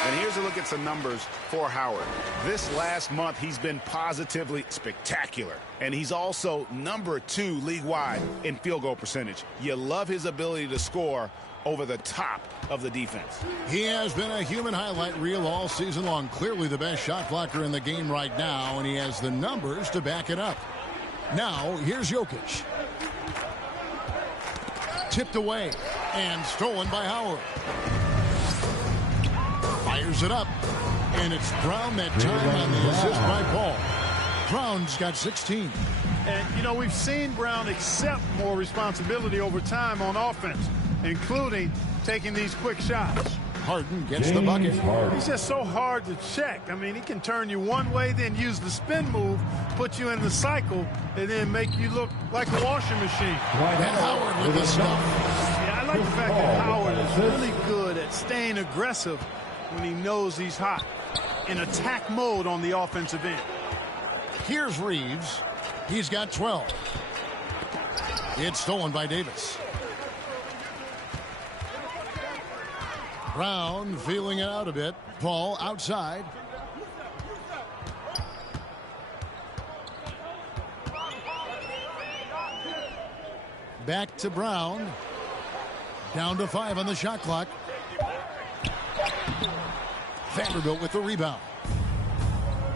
And here's a look at some numbers for Howard. This last month, he's been positively spectacular. And he's also #2 league-wide in field goal percentage. You love his ability to score over the top of the defense. He has been a human highlight reel all season long. Clearly the best shot blocker in the game right now, and he has the numbers to back it up. Now, here's Jokic. Tipped away and stolen by Howard. Fires it up, and it's Brown that time on the assist by Paul. Brown's got 16. And, you know, we've seen Brown accept more responsibility over time on offense, including taking these quick shots. Harden gets the bucket. He's just so hard to check. I mean, he can turn you one way, then use the spin move, put you in the cycle, and then make you look like a washing machine. And Howard with the stuff. Yeah, I like the fact that Howard is really good at staying aggressive when he knows he's hot, in attack mode on the offensive end. Here's Reeves. He's got 12. It's stolen by Davis. Brown feeling it out a bit. Paul outside. Back to Brown. Down to 5 on the shot clock. Vanderbilt with the rebound.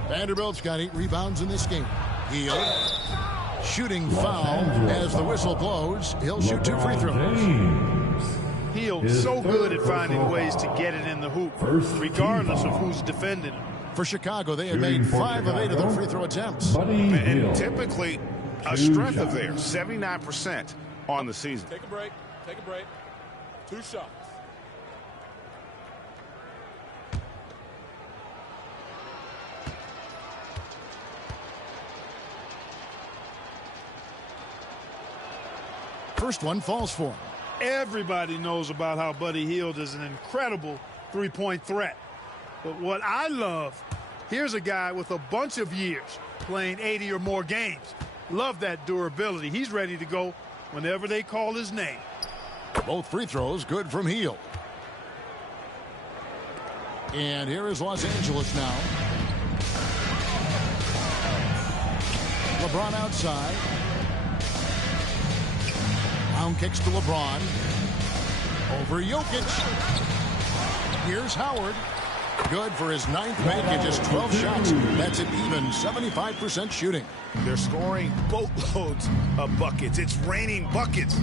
Vanderbilt's got 8 rebounds in this game. Hield. Shooting foul as the whistle blows. He'll shoot 2 free throws. Hield so good at finding ways to get it in the hoop, regardless of who's defending him. For Chicago, they have made 5 of 8 of their free throw attempts. And typically a strength of theirs, 79% on the season. Take a break. Take a break. 2 shots. First one falls for him. Everybody knows about how Buddy Hield is an incredible three-point threat. But what I love, here's a guy with a bunch of years playing 80 or more games. Love that durability. He's ready to go whenever they call his name. Both free throws good from Hield. And here is Los Angeles now. LeBron outside. Brown kicks to LeBron. Over Jokic. Here's Howard. Good for his 9th make and just 12 shots. That's an even 75% shooting. They're scoring boatloads of buckets. It's raining buckets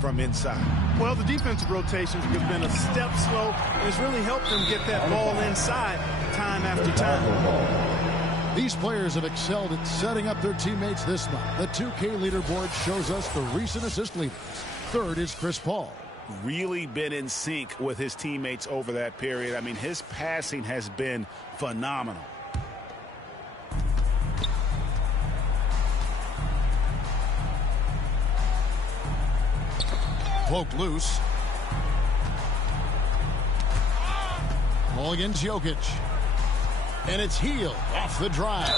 from inside. Well, the defensive rotations have been a step slow, and it's really helped them get that ball inside time after time. These players have excelled at setting up their teammates this month. The 2K leaderboard shows us the recent assist leaders. 3rd is Chris Paul. Really been in sync with his teammates over that period. I mean, his passing has been phenomenal. Poked loose. Ball against Jokic. And it's Hield off the drive.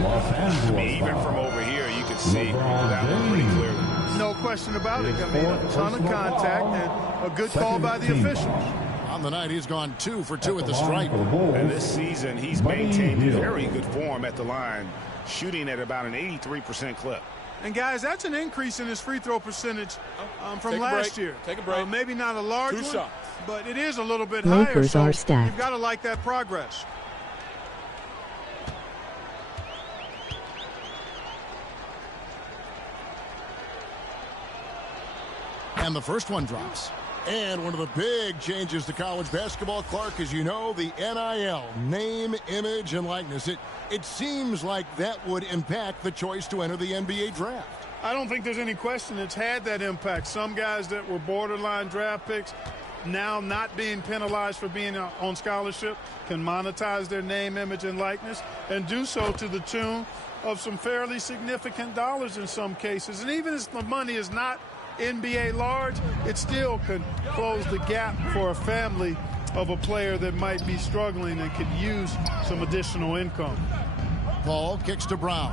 Los Even from over here, you can see that one pretty clearly. No question about it. I mean, a ton of contact and a good call by the officials. On the night, he's gone 2 for 2 at the stripe. And this season, he's maintained very good form at the line, shooting at about an 83% clip. And, guys, that's an increase in his free throw percentage from last year. Take a break. Maybe not a large one, shots. but it is a little bit Lakers higher. are So stacked. you've got to like that progress. And the first one drops. And one of the big changes to college basketball, Clark, as you know, the NIL, name, image, and likeness. It seems like that would impact the choice to enter the NBA draft. I don't think there's any question it's had that impact. Some guys that were borderline draft picks now not being penalized for being on scholarship can monetize their name, image, and likeness and do so to the tune of some fairly significant dollars in some cases. And even if the money is not NBA large, it still could close the gap for a family of a player that might be struggling and could use some additional income. Paul kicks to Brown.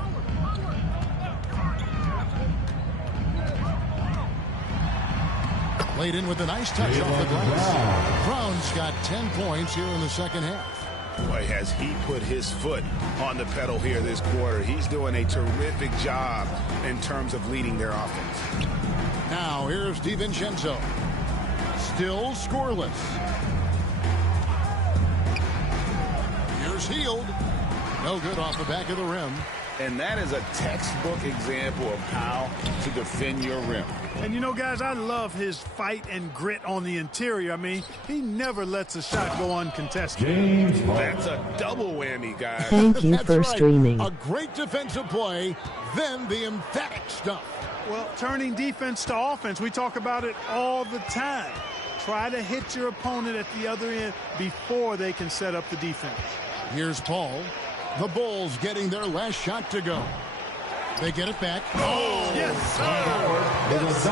Laid in with a nice touch off the glass. Brown's got 10 points here in the second half. Boy, has he put his foot on the pedal here this quarter. He's doing a terrific job in terms of leading their offense. Now here's DiVincenzo. Still scoreless. Here's Hield. No good off the back of the rim. And that is a textbook example of how to defend your rim. And, you know, guys, I love his fight and grit on the interior. I mean, he never lets a shot go uncontested. That's a double whammy, guys. Thank you for streaming. A great defensive play, then the emphatic stuff. Well, turning defense to offense, we talk about it all the time. Try to hit your opponent at the other end before they can set up the defense. Here's Paul. The Bulls getting their last shot to go. They get it back. Oh, yes, sir. Yes, sir.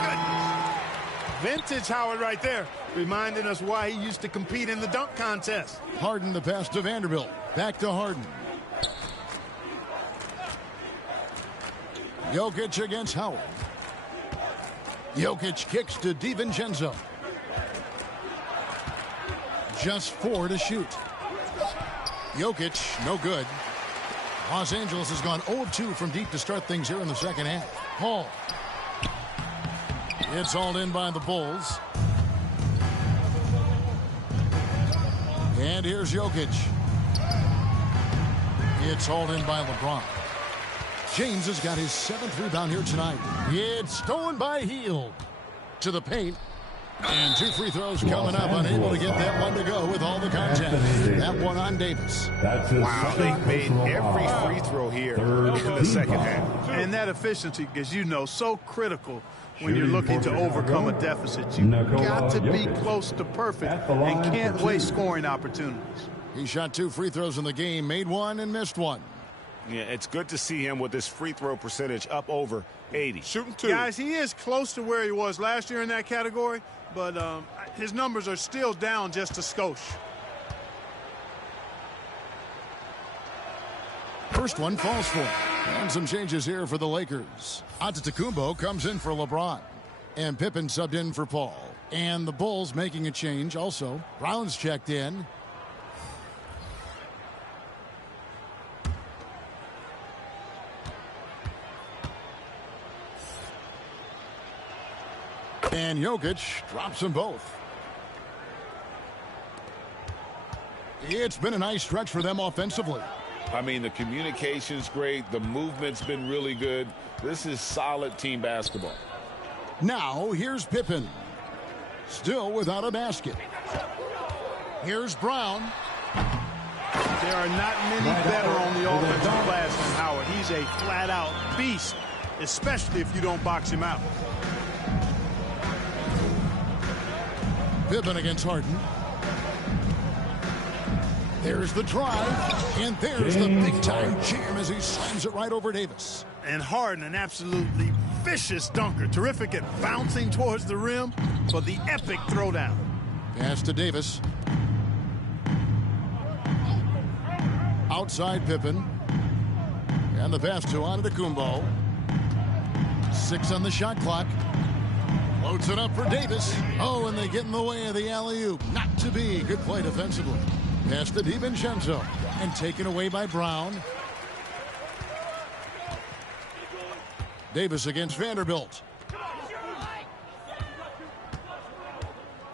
My goodness. Vintage Howard right there, reminding us why he used to compete in the dunk contest. Harden the pass to Vanderbilt. Back to Harden. Jokic against Howard. Jokic kicks to DiVincenzo. Just 4 to shoot. Jokic, no good. Los Angeles has gone 0-2 from deep to start things here in the second half. Paul. It's hauled in by the Bulls. And here's Jokic. It's hauled in by LeBron. James has got his 7th rebound here tonight. It's stolen by Hield. To the paint. And 2 free throws coming up. Unable to get that one to go with all the contact. That one on Davis. Wow, they made every free throw here in the second half. And that efficiency, as you know, so critical when you're looking to overcome a deficit. You've got to be close to perfect and can't waste scoring opportunities. He shot 2 free throws in the game, made 1 and missed 1. Yeah, it's good to see him with this free throw percentage up over 80. Shooting 2. Guys, he is close to where he was last year in that category, but his numbers are still down just a skosh. First one falls for him. And some changes here for the Lakers. Antetokounmpo comes in for LeBron. And Pippen subbed in for Paul. And the Bulls making a change also. Brown's checked in. And Jokic drops them both. It's been a nice stretch for them offensively. I mean, the communication's great. The movement's been really good. This is solid team basketball. Now, here's Pippen. Still without a basket. Here's Brown. There are not many better on the offensive glass than Howard. He's a flat-out beast, especially if you don't box him out. Pippen against Harden. There's the drive, and there's the big-time jam as he slams it right over Davis. And Harden, an absolutely vicious dunker. Terrific at bouncing towards the rim for the epic throwdown. Pass to Davis. Outside Pippen. And the pass to Antetokounmpo. 6 on the shot clock. Loads it up for Davis. Oh, and they get in the way of the alley-oop. Not to be. Good play defensively. Pass to DiVincenzo. And taken away by Brown. Davis against Vanderbilt.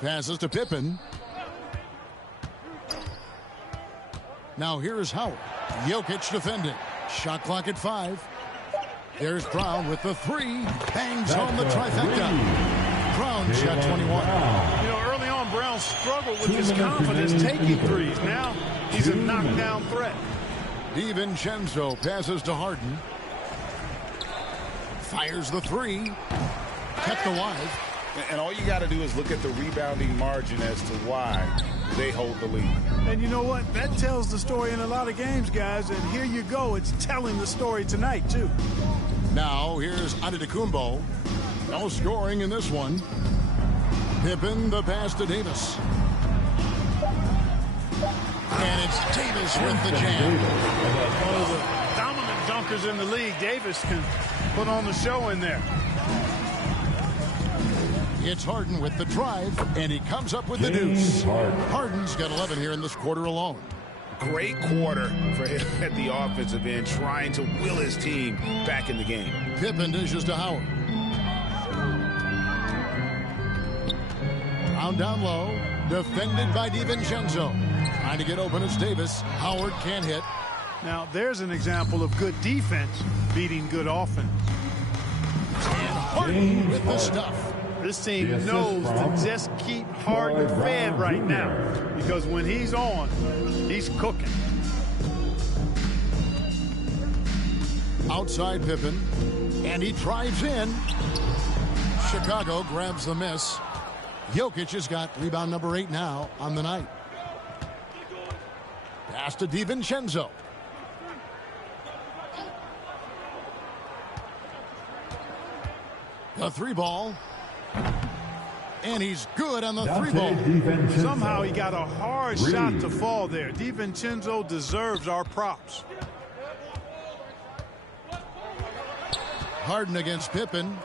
Passes to Pippen. Now here's Howard. Jokic defending. Shot clock at 5. There's Brown with the 3. Bangs home the trifecta. Brown shot 21. You know, early on, Brown struggled with his confidence taking threes. Now he's a knockdown threat. DiVincenzo passes to Harden. Fires the 3. Kept alive. And all you got to do is look at the rebounding margin as to why they hold the lead. And you know what? That tells the story in a lot of games, guys. And here you go. It's telling the story tonight, too. Now, here's Antetokounmpo. No scoring in this one. Pippen, the pass to Davis. And it's Davis with the jam. One of the dominant dunkers in the league. Davis can put on the show in there. It's Harden with the drive, and he comes up with the deuce. Harden's got 11 here in this quarter alone. Great quarter for him at the offensive end, trying to will his team back in the game. Pippen dishes to Howard. Brown down low, defended by DiVincenzo. Trying to get open, it's Davis. Howard can't hit. Now, there's an example of good defense beating good offense. And Harden with the stuff. This team knows to just keep Harden fed right now, because when he's on, he's cooking. Outside Pippen, and he drives in. Chicago grabs the miss. Jokic has got rebound number 8 now on the night. Pass to DiVincenzo. The 3 ball. And he's good on the 3 ball. Somehow he got a hard shot to fall there. DiVincenzo deserves our props. Harden against Pippen.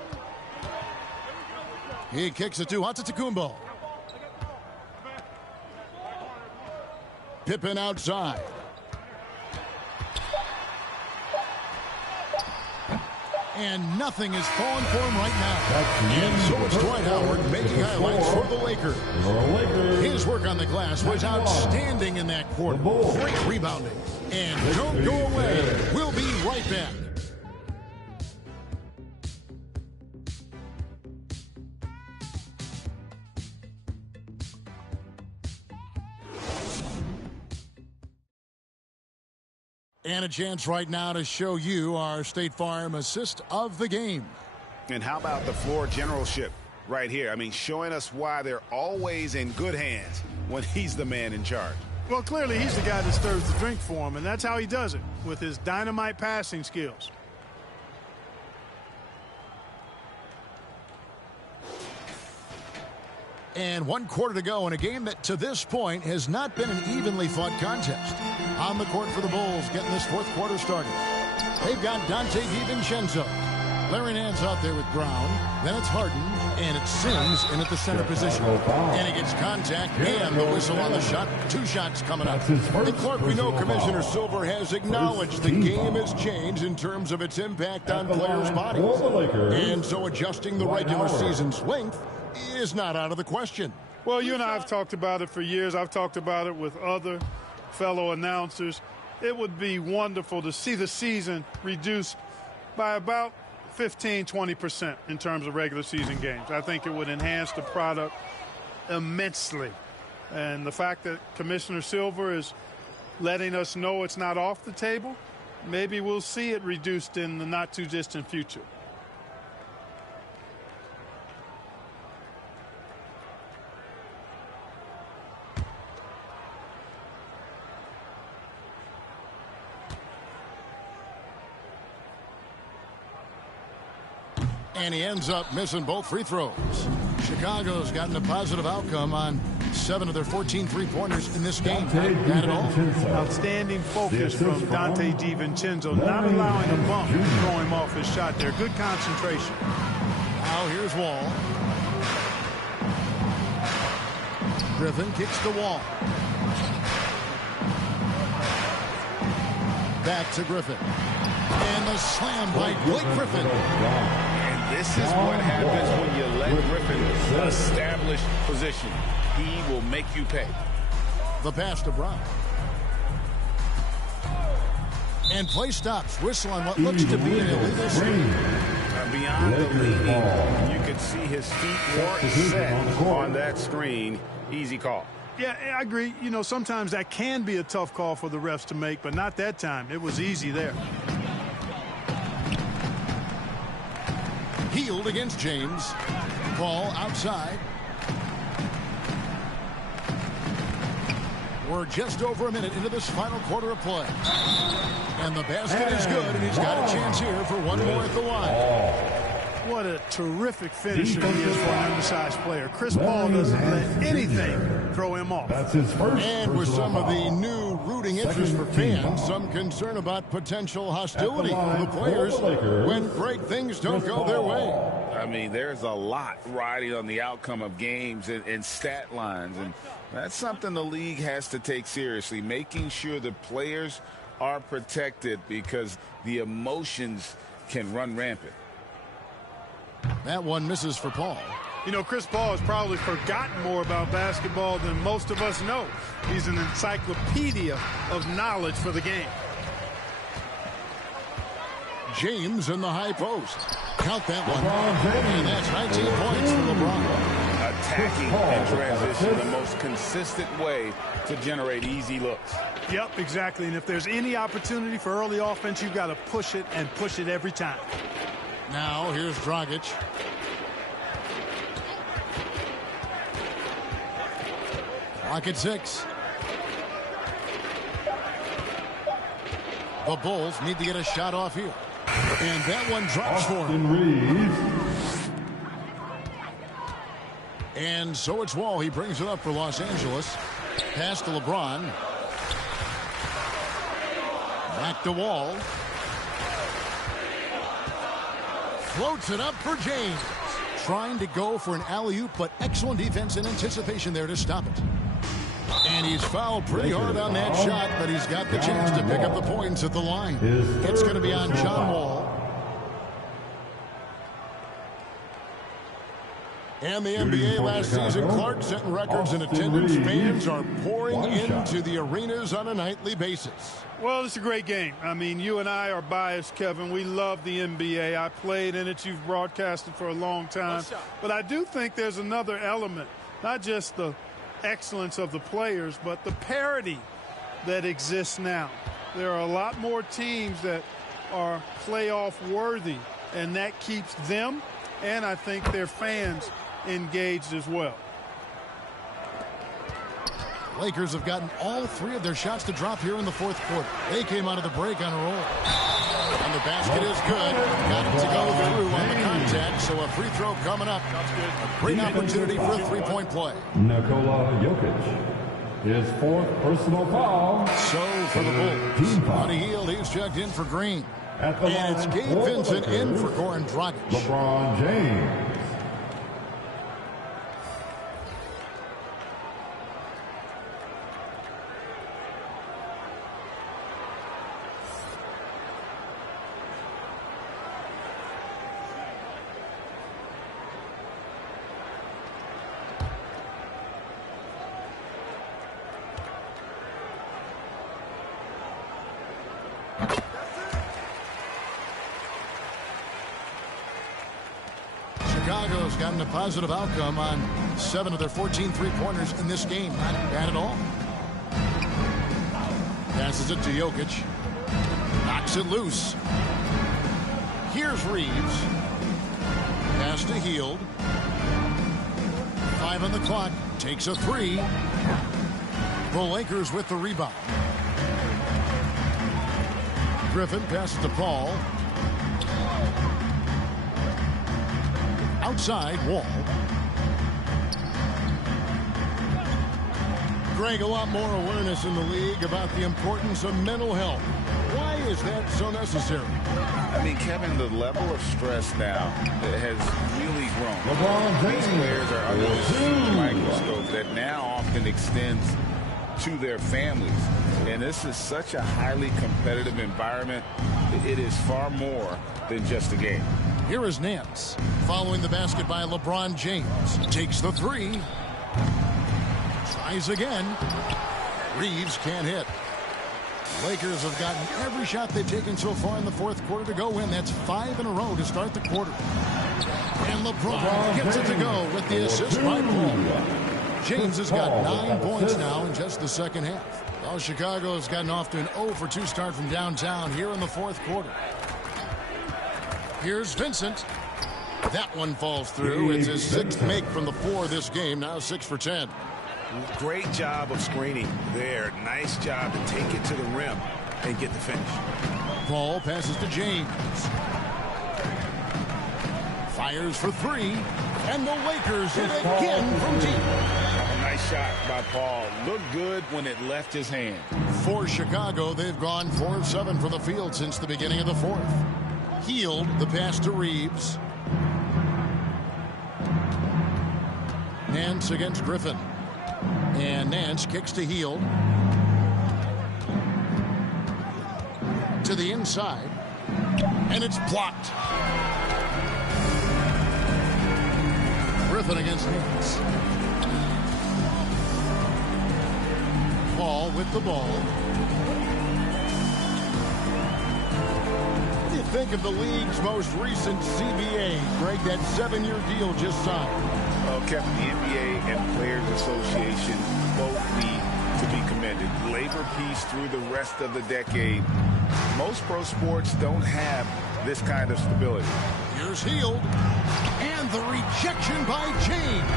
He kicks it to Antetokounmpo. Pippen outside. And nothing is falling for him right now. And so it's Dwight Howard making highlights for the Lakers. His work on the glass was outstanding in that quarter. Great rebounding. And don't go away. We'll be right back. And a chance right now to show you our State Farm assist of the game. And how about the floor generalship right here? I mean, showing us why they're always in good hands when he's the man in charge. Well, clearly he's the guy that stirs the drink for him, and that's how he does it, with his dynamite passing skills. And 1 quarter to go in a game that to this point has not been an evenly fought contest. On the court for the Bulls, getting this 4th quarter started. They've got Dante DiVincenzo. Larry Nance out there with Brown. Then it's Harden, and it's Sims in at the center position. And he gets contact and the whistle on the shot. 2 shots coming up. In court, we know Commissioner Silver has acknowledged the game has changed in terms of its impact on players' bodies. And so adjusting the regular season's length is not out of the question. Well, you and I have talked about it for years. I've talked about it with other fellow announcers. It would be wonderful to see the season reduced by about 15-20% in terms of regular season games. I think it would enhance the product immensely. And the fact that Commissioner Silver is letting us know it's not off the table, maybe we'll see it reduced in the not too distant future. And he ends up missing both free throws. Chicago's gotten a positive outcome on 7 of their 14 three-pointers in this game. Not at all. Outstanding focus from Dante DiVincenzo, not allowing a bump to throw him off his shot there. Good concentration. Now here's Wall. Griffin kicks the Wall. Back to Griffin. And the slam by Blake Griffin. And this is what happens when you let Griffin establish position. He will make you pay. The pass to Brown. And play stops. Whistle on what looks to be an illegal screen. Beyond the leading, you could see his feet weren't set on that screen. Easy call. Yeah, I agree. You know, sometimes that can be a tough call for the refs to make, but not that time. It was easy there. Healed against James. Ball outside. We're just over a minute into this final quarter of play. And the basket is good, and he's got a chance here for one more at the line. What a terrific finisher he is for an undersized player. Chris Paul doesn't let anything throw him off. That's his first. And with some of the new rooting interest for fans, some concern about potential hostility from the players when great things don't go their way. I mean, there's a lot riding on the outcome of games and stat lines, and that's something the league has to take seriously, making sure the players are protected because the emotions can run rampant. That one misses for Paul. You know, Chris Paul has probably forgotten more about basketball than most of us know. He's an encyclopedia of knowledge for the game. James in the high post. Count that one. And that's 19 points for LeBron. Attacking in transition, the most consistent way to generate easy looks. Yep, exactly. And if there's any opportunity for early offense, you've got to push it and push it every time. Now, here's Dragic. Clock at 6. The Bulls need to get a shot off here. And that one drops for him. And so it's Wall. He brings it up for Los Angeles. Pass to LeBron. Back to Wall. Floats it up for James. Trying to go for an alley-oop, but excellent defense and anticipation there to stop it. And he's fouled pretty hard on that shot, but he's got the chance to pick up the points at the line. It's going to be on John Wall. And the NBA last season, Clark setting records in attendance. Fans are pouring into the arenas on a nightly basis. Well, it's a great game. I mean, you and I are biased, Kevin. We love the NBA. I played in it. You've broadcasted for a long time. But I do think there's another element, not just the excellence of the players, but the parity that exists now. There are a lot more teams that are playoff worthy, and that keeps them and I think their fans engaged as well. Lakers have gotten all 3 of their shots to drop here in the fourth quarter. They came out of the break on a roll. And the basket is good. Got it to go through on the contact, so a free throw coming up. A great opportunity for a three-point play. Nikola Jokic, his 4th personal foul. So for the Bulls, Buddy Hield, he's checked in for Green. And it's Gabe Vincent in for Goran Dragic. LeBron James. Chicago's gotten a positive outcome on 7 of their 14 three-pointers in this game. Not bad at all. Passes it to Jokic. Knocks it loose. Here's Reeves. Pass to Hield. 5 on the clock. Takes a 3. The Lakers with the rebound. Griffin passes to Paul. Outside, Wall. Greg, a lot more awareness in the league about the importance of mental health. Why is that so necessary? I mean, Kevin, the level of stress now has really grown. These players are under this microscope that now often extends to their families. And this is such a highly competitive environment. It is far more than just a game. Here is Nance. Following the basket by LeBron James. Takes the three. Tries again. Reeves can't hit. Lakers have gotten every shot they've taken so far in the fourth quarter to go in. That's 5 in a row to start the quarter. And LeBron gets it to go with the assist by Paul. James has got 9 points now in just the second half. Well, Chicago has gotten off to an 0 for 2 start from downtown here in the fourth quarter. Here's Vincent. That one falls through. It's his 6th make from the 4 this game, now 6 for 10. Great job of screening there. Nice job to take it to the rim and get the finish. Paul passes to James. Fires for 3. And the Lakers hit again from deep. Nice shot by Paul. Looked good when it left his hand. For Chicago, they've gone 4 of 7 from the field since the beginning of the fourth. Healed the pass to Reeves. Nance against Griffin. And Nance kicks to Hield. To the inside. And it's blocked. Griffin against Nance. Paul with the ball. What do you think of the league's most recent CBA? Greg, that 7-year deal just signed. Well, Kevin, the NBA and Players Association both need to be commended. Labor peace through the rest of the decade. Most pro sports don't have this kind of stability. Here's Hield. And the rejection by James.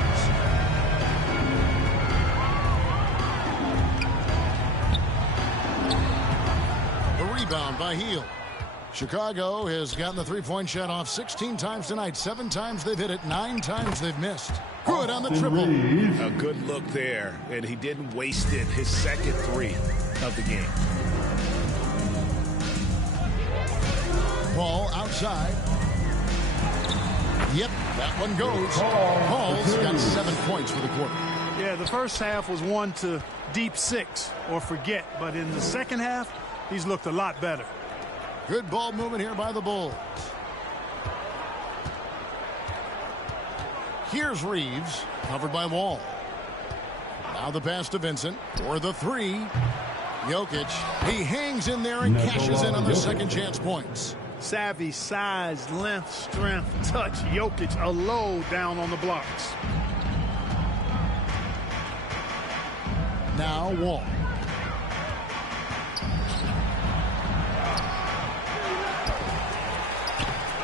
The rebound by Hield. Chicago has gotten the three-point shot off 16 times tonight. 7 times they've hit it, 9 times they've missed. Good on the triple. A good look there, and he didn't waste it. His second 3 of the game. Paul outside. Yep, that one goes. Paul's got 7 points for the quarter. Yeah, the first half was 1 to deep 6 or forget, but in the second half, he's looked a lot better. Good ball movement here by the Bulls. Here's Reeves, covered by Wall. Now the pass to Vincent for the 3. Jokic, he hangs in there and cashes in on the second chance points. Savvy, size, length, strength, touch. Jokic, a low down on the blocks. Now Wall.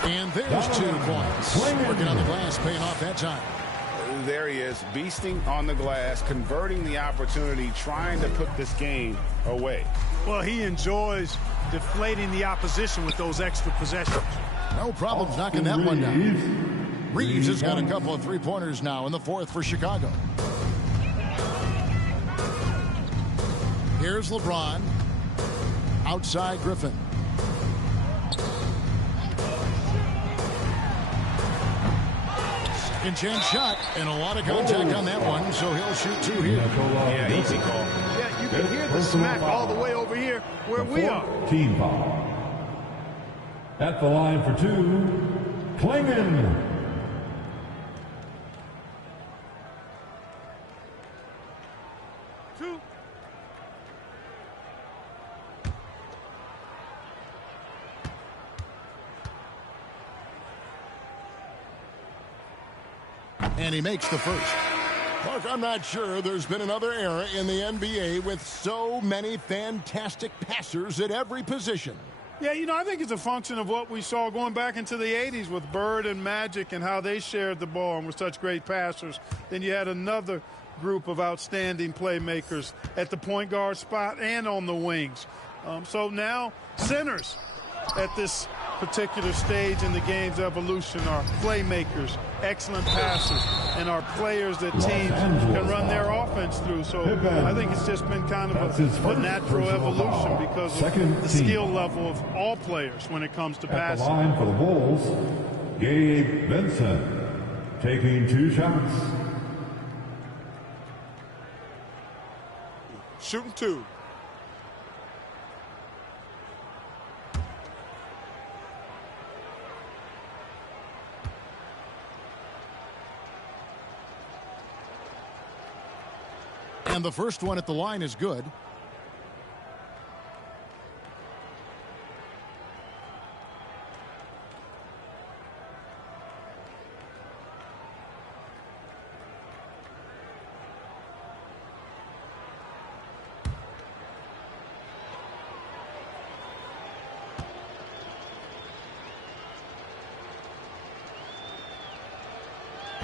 And there's 2 points. Working on the glass, paying off that time. There he is, beasting on the glass, converting the opportunity, trying to put this game away. Well, he enjoys deflating the opposition with those extra possessions. No problems knocking that one down. Reeves has got a couple of 3-pointers now in the fourth for Chicago. Here's LeBron. Outside Griffin. Second chance shot, and a lot of contact on that one, so he'll shoot 2 here. Yeah, easy call. Yeah, you can hear the smack all the way over here where we are. Team foul. At the line for 2, Klingon. And he makes the first. Mark, I'm not sure there's been another era in the NBA with so many fantastic passers at every position. Yeah, you know, I think it's a function of what we saw going back into the 80s with Bird and Magic and how they shared the ball and were such great passers. Then you had another group of outstanding playmakers at the point guard spot and on the wings. So now centers at this particular stage in the game's evolution are playmakers, excellent passers, and are players that teams can run their offense through. So I think it's just been kind of a natural evolution because of the skill level of all players when it comes to passing. At the line for the Bulls, Gabe Vincent taking 2 shots. Shooting 2. And the first one at the line is good.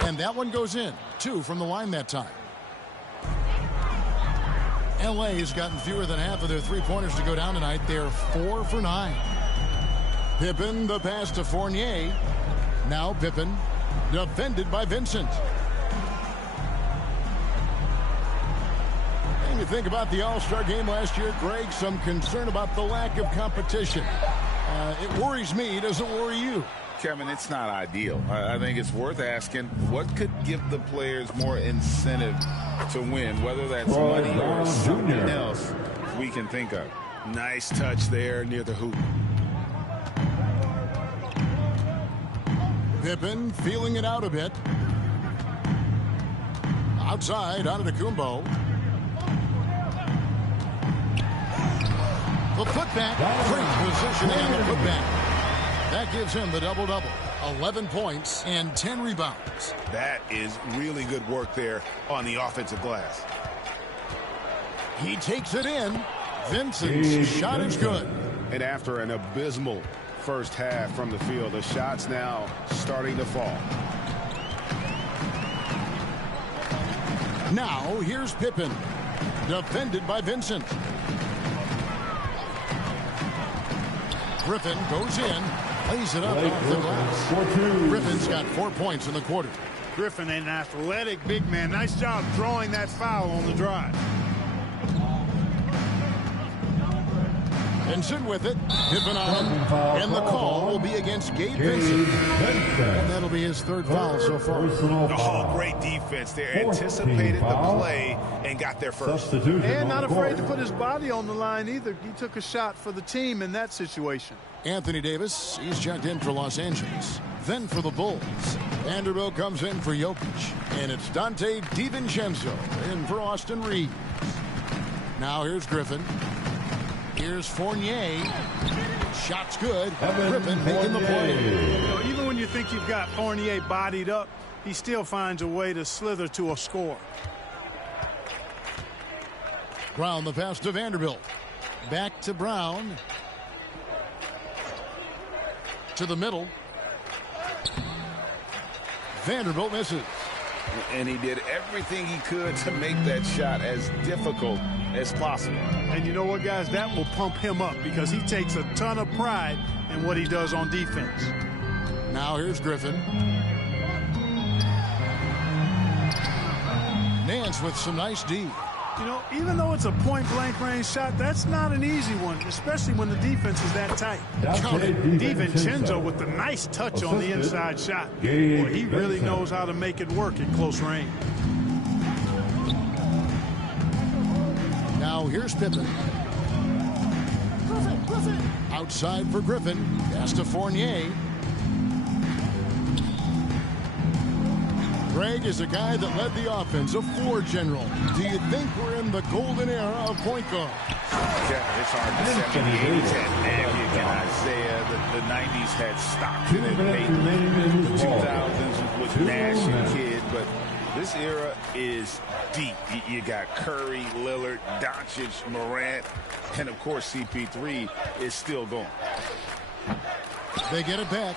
And that one goes in. 2 from the line that time. LA has gotten fewer than half of their three-pointers to go down tonight. They're 4 for 9. Pippen, the pass to Fournier. Now Pippen, defended by Vincent. And you think about the All-Star game last year, Greg, some concern about the lack of competition. It worries me. Does it worry you? Kevin, it's not ideal. I think it's worth asking what could give the players more incentive to win, whether that's money or something else we can think of. Nice touch there near the hoop. Pippen feeling it out a bit. Outside, Antetokounmpo. The putback. Great positioning on the putback. That gives him the double-double. 11 points and 10 rebounds. That is really good work there on the offensive glass. He takes it in. Vincent's shot is good. And after an abysmal first half from the field, the shot's now starting to fall. Now, here's Pippen. Defended by Vincent. Griffin goes in. Lays it up off the glass. Griffin's got 4 points in the quarter. Griffin, an athletic big man. Nice job drawing that foul on the drive. Vincent with it. Pippen on him. And the call will be against Gabe Vincent. And that'll be his 3rd foul so far. Oh, great defense there. Anticipated the play and got there first. And not afraid to put his body on the line either. He took a shot for the team in that situation. Anthony Davis, he's checked in for Los Angeles. Then for the Bulls, Vanderbilt comes in for Jokic. And it's Dante DiVincenzo in for Austin Reeves. Now here's Griffin. Here's Fournier. Shot's good. Griffin making the play. You know, even when you think you've got Fournier bodied up, he still finds a way to slither to a score. Brown the pass to Vanderbilt. Back to Brown. To the middle. Vanderbilt misses. And he did everything he could to make that shot as difficult as possible. And you know what, guys? That will pump him up because he takes a ton of pride in what he does on defense. Now here's Griffin. Nance with some nice D. You know, even though it's a point-blank range shot, that's not an easy one, especially when the defense is that tight. DiVincenzo with the nice touch on the inside shot. Boy, he really knows how to make it work at close range. Now here's Pippen. Outside for Griffin. Pass to Fournier. Greg is a guy that led the offense, a floor general. Do you think we're in the golden era of point guard? Yeah, it's hard to say. The 80s had Navic and Isaiah. The 90s had Stockton and Payton. The 2000s was Nash and Kidd. But this era is deep. You got Curry, Lillard, Doncic, Morant, and of course CP3 is still going. They get it back.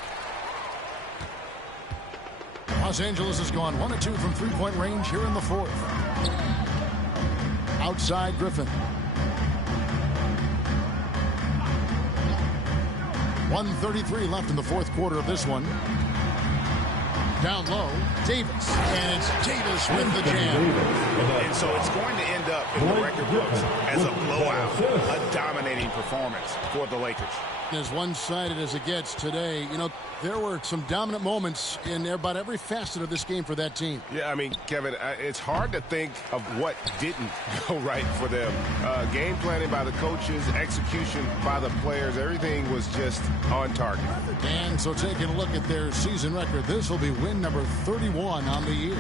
Los Angeles has gone 1 of 2 from three-point range here in the 4th. Outside Griffin. 1:33 left in the 4th quarter of this one. Down low, Davis. And it's Davis with the jam. And so it's going to end up in the record books as a blowout, a dominating performance for the Lakers. As one-sided as it gets today, you know, there were some dominant moments in about every facet of this game for that team. Yeah, I mean, Kevin, it's hard to think of what didn't go right for them. Game planning by the coaches, execution by the players, everything was just on target. And so taking a look at their season record, this will be win number 31 on the year.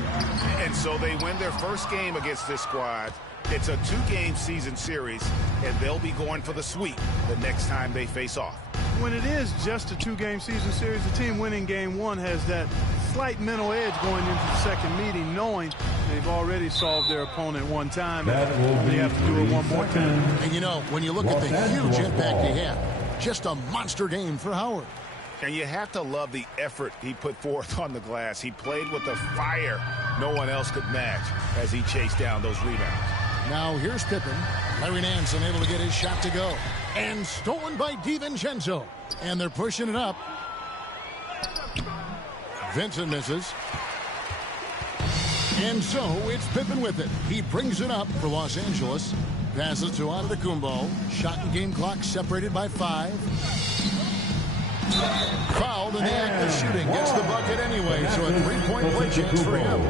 And so they win their first game against this squad. It's a 2-game season series, and they'll be going for the sweep the next time they face off. When it is just a 2-game season series, the team winning game 1 has that slight mental edge going into the second meeting, knowing they've already solved their opponent one time, and they have to do it one more time. And you know, when you look at the huge impact he had, just a monster game for Howard. And you have to love the effort he put forth on the glass. He played with a fire no one else could match as he chased down those rebounds. Now here's Pippen. Larry Nance unable to get his shot to go. And stolen by DiVincenzo. And they're pushing it up. Vincent misses. And so it's Pippen with it. He brings it up for Los Angeles. Passes to Antetokounmpo. Shot and game clock separated by 5. Fouled in the act of shooting. Gets the bucket anyway. So a 3-point play chance for him.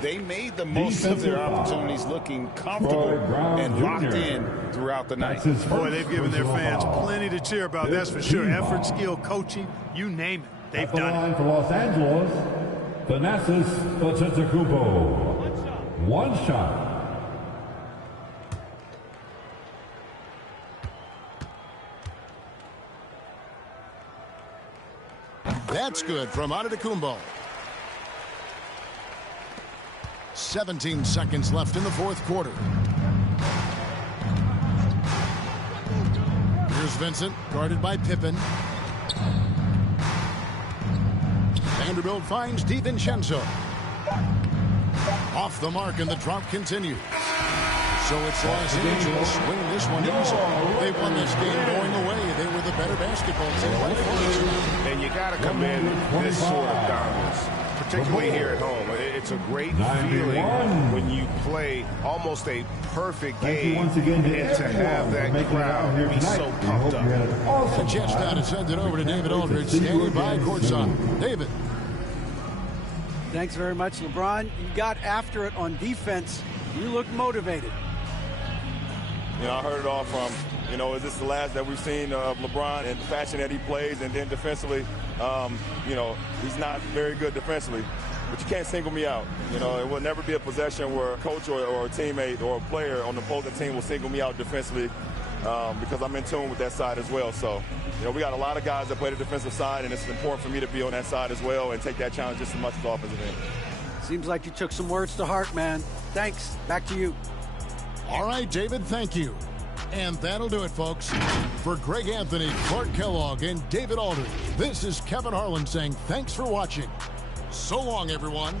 They made the most of their opportunities, looking comfortable and locked in throughout the night. Boy, they've given their fans plenty to cheer about, that's for sure. Effort, skill, coaching, you name it. They've done it. For Los Angeles, Thanasis Antetokounmpo. One shot. That's good from Antetokounmpo. 17 seconds left in the fourth quarter. Here's Vincent, guarded by Pippen. Vanderbilt finds DiVincenzo. Off the mark, and the drought continues. So it's Los Angeles winning this one easily. They won this game going away. They were the better basketball team. And you got to commend this sort of dominance, particularly here at home. It's a great feeling when you play almost a perfect game and to have that crowd be so pumped up. The Jets now to send it over to David Aldridge, standing by courtside. David. Thanks very much, LeBron. You got after it on defense. You look motivated. You know, I heard it all from, you know, is this the last that we've seen of LeBron and the fashion that he plays, and then defensively, you know, he's not very good defensively. But you can't single me out. You know, it will never be a possession where a coach or a teammate or a player on the opposing team will single me out defensively because I'm in tune with that side as well. So, you know, we got a lot of guys that play the defensive side, and it's important for me to be on that side as well and take that challenge just as much as offensive end. Seems like you took some words to heart, man. Thanks. Back to you. All right, David, thank you. And that'll do it, folks. For Greg Anthony, Clark Kellogg, and David Aldridge, this is Kevin Harlan saying thanks for watching. So long, everyone.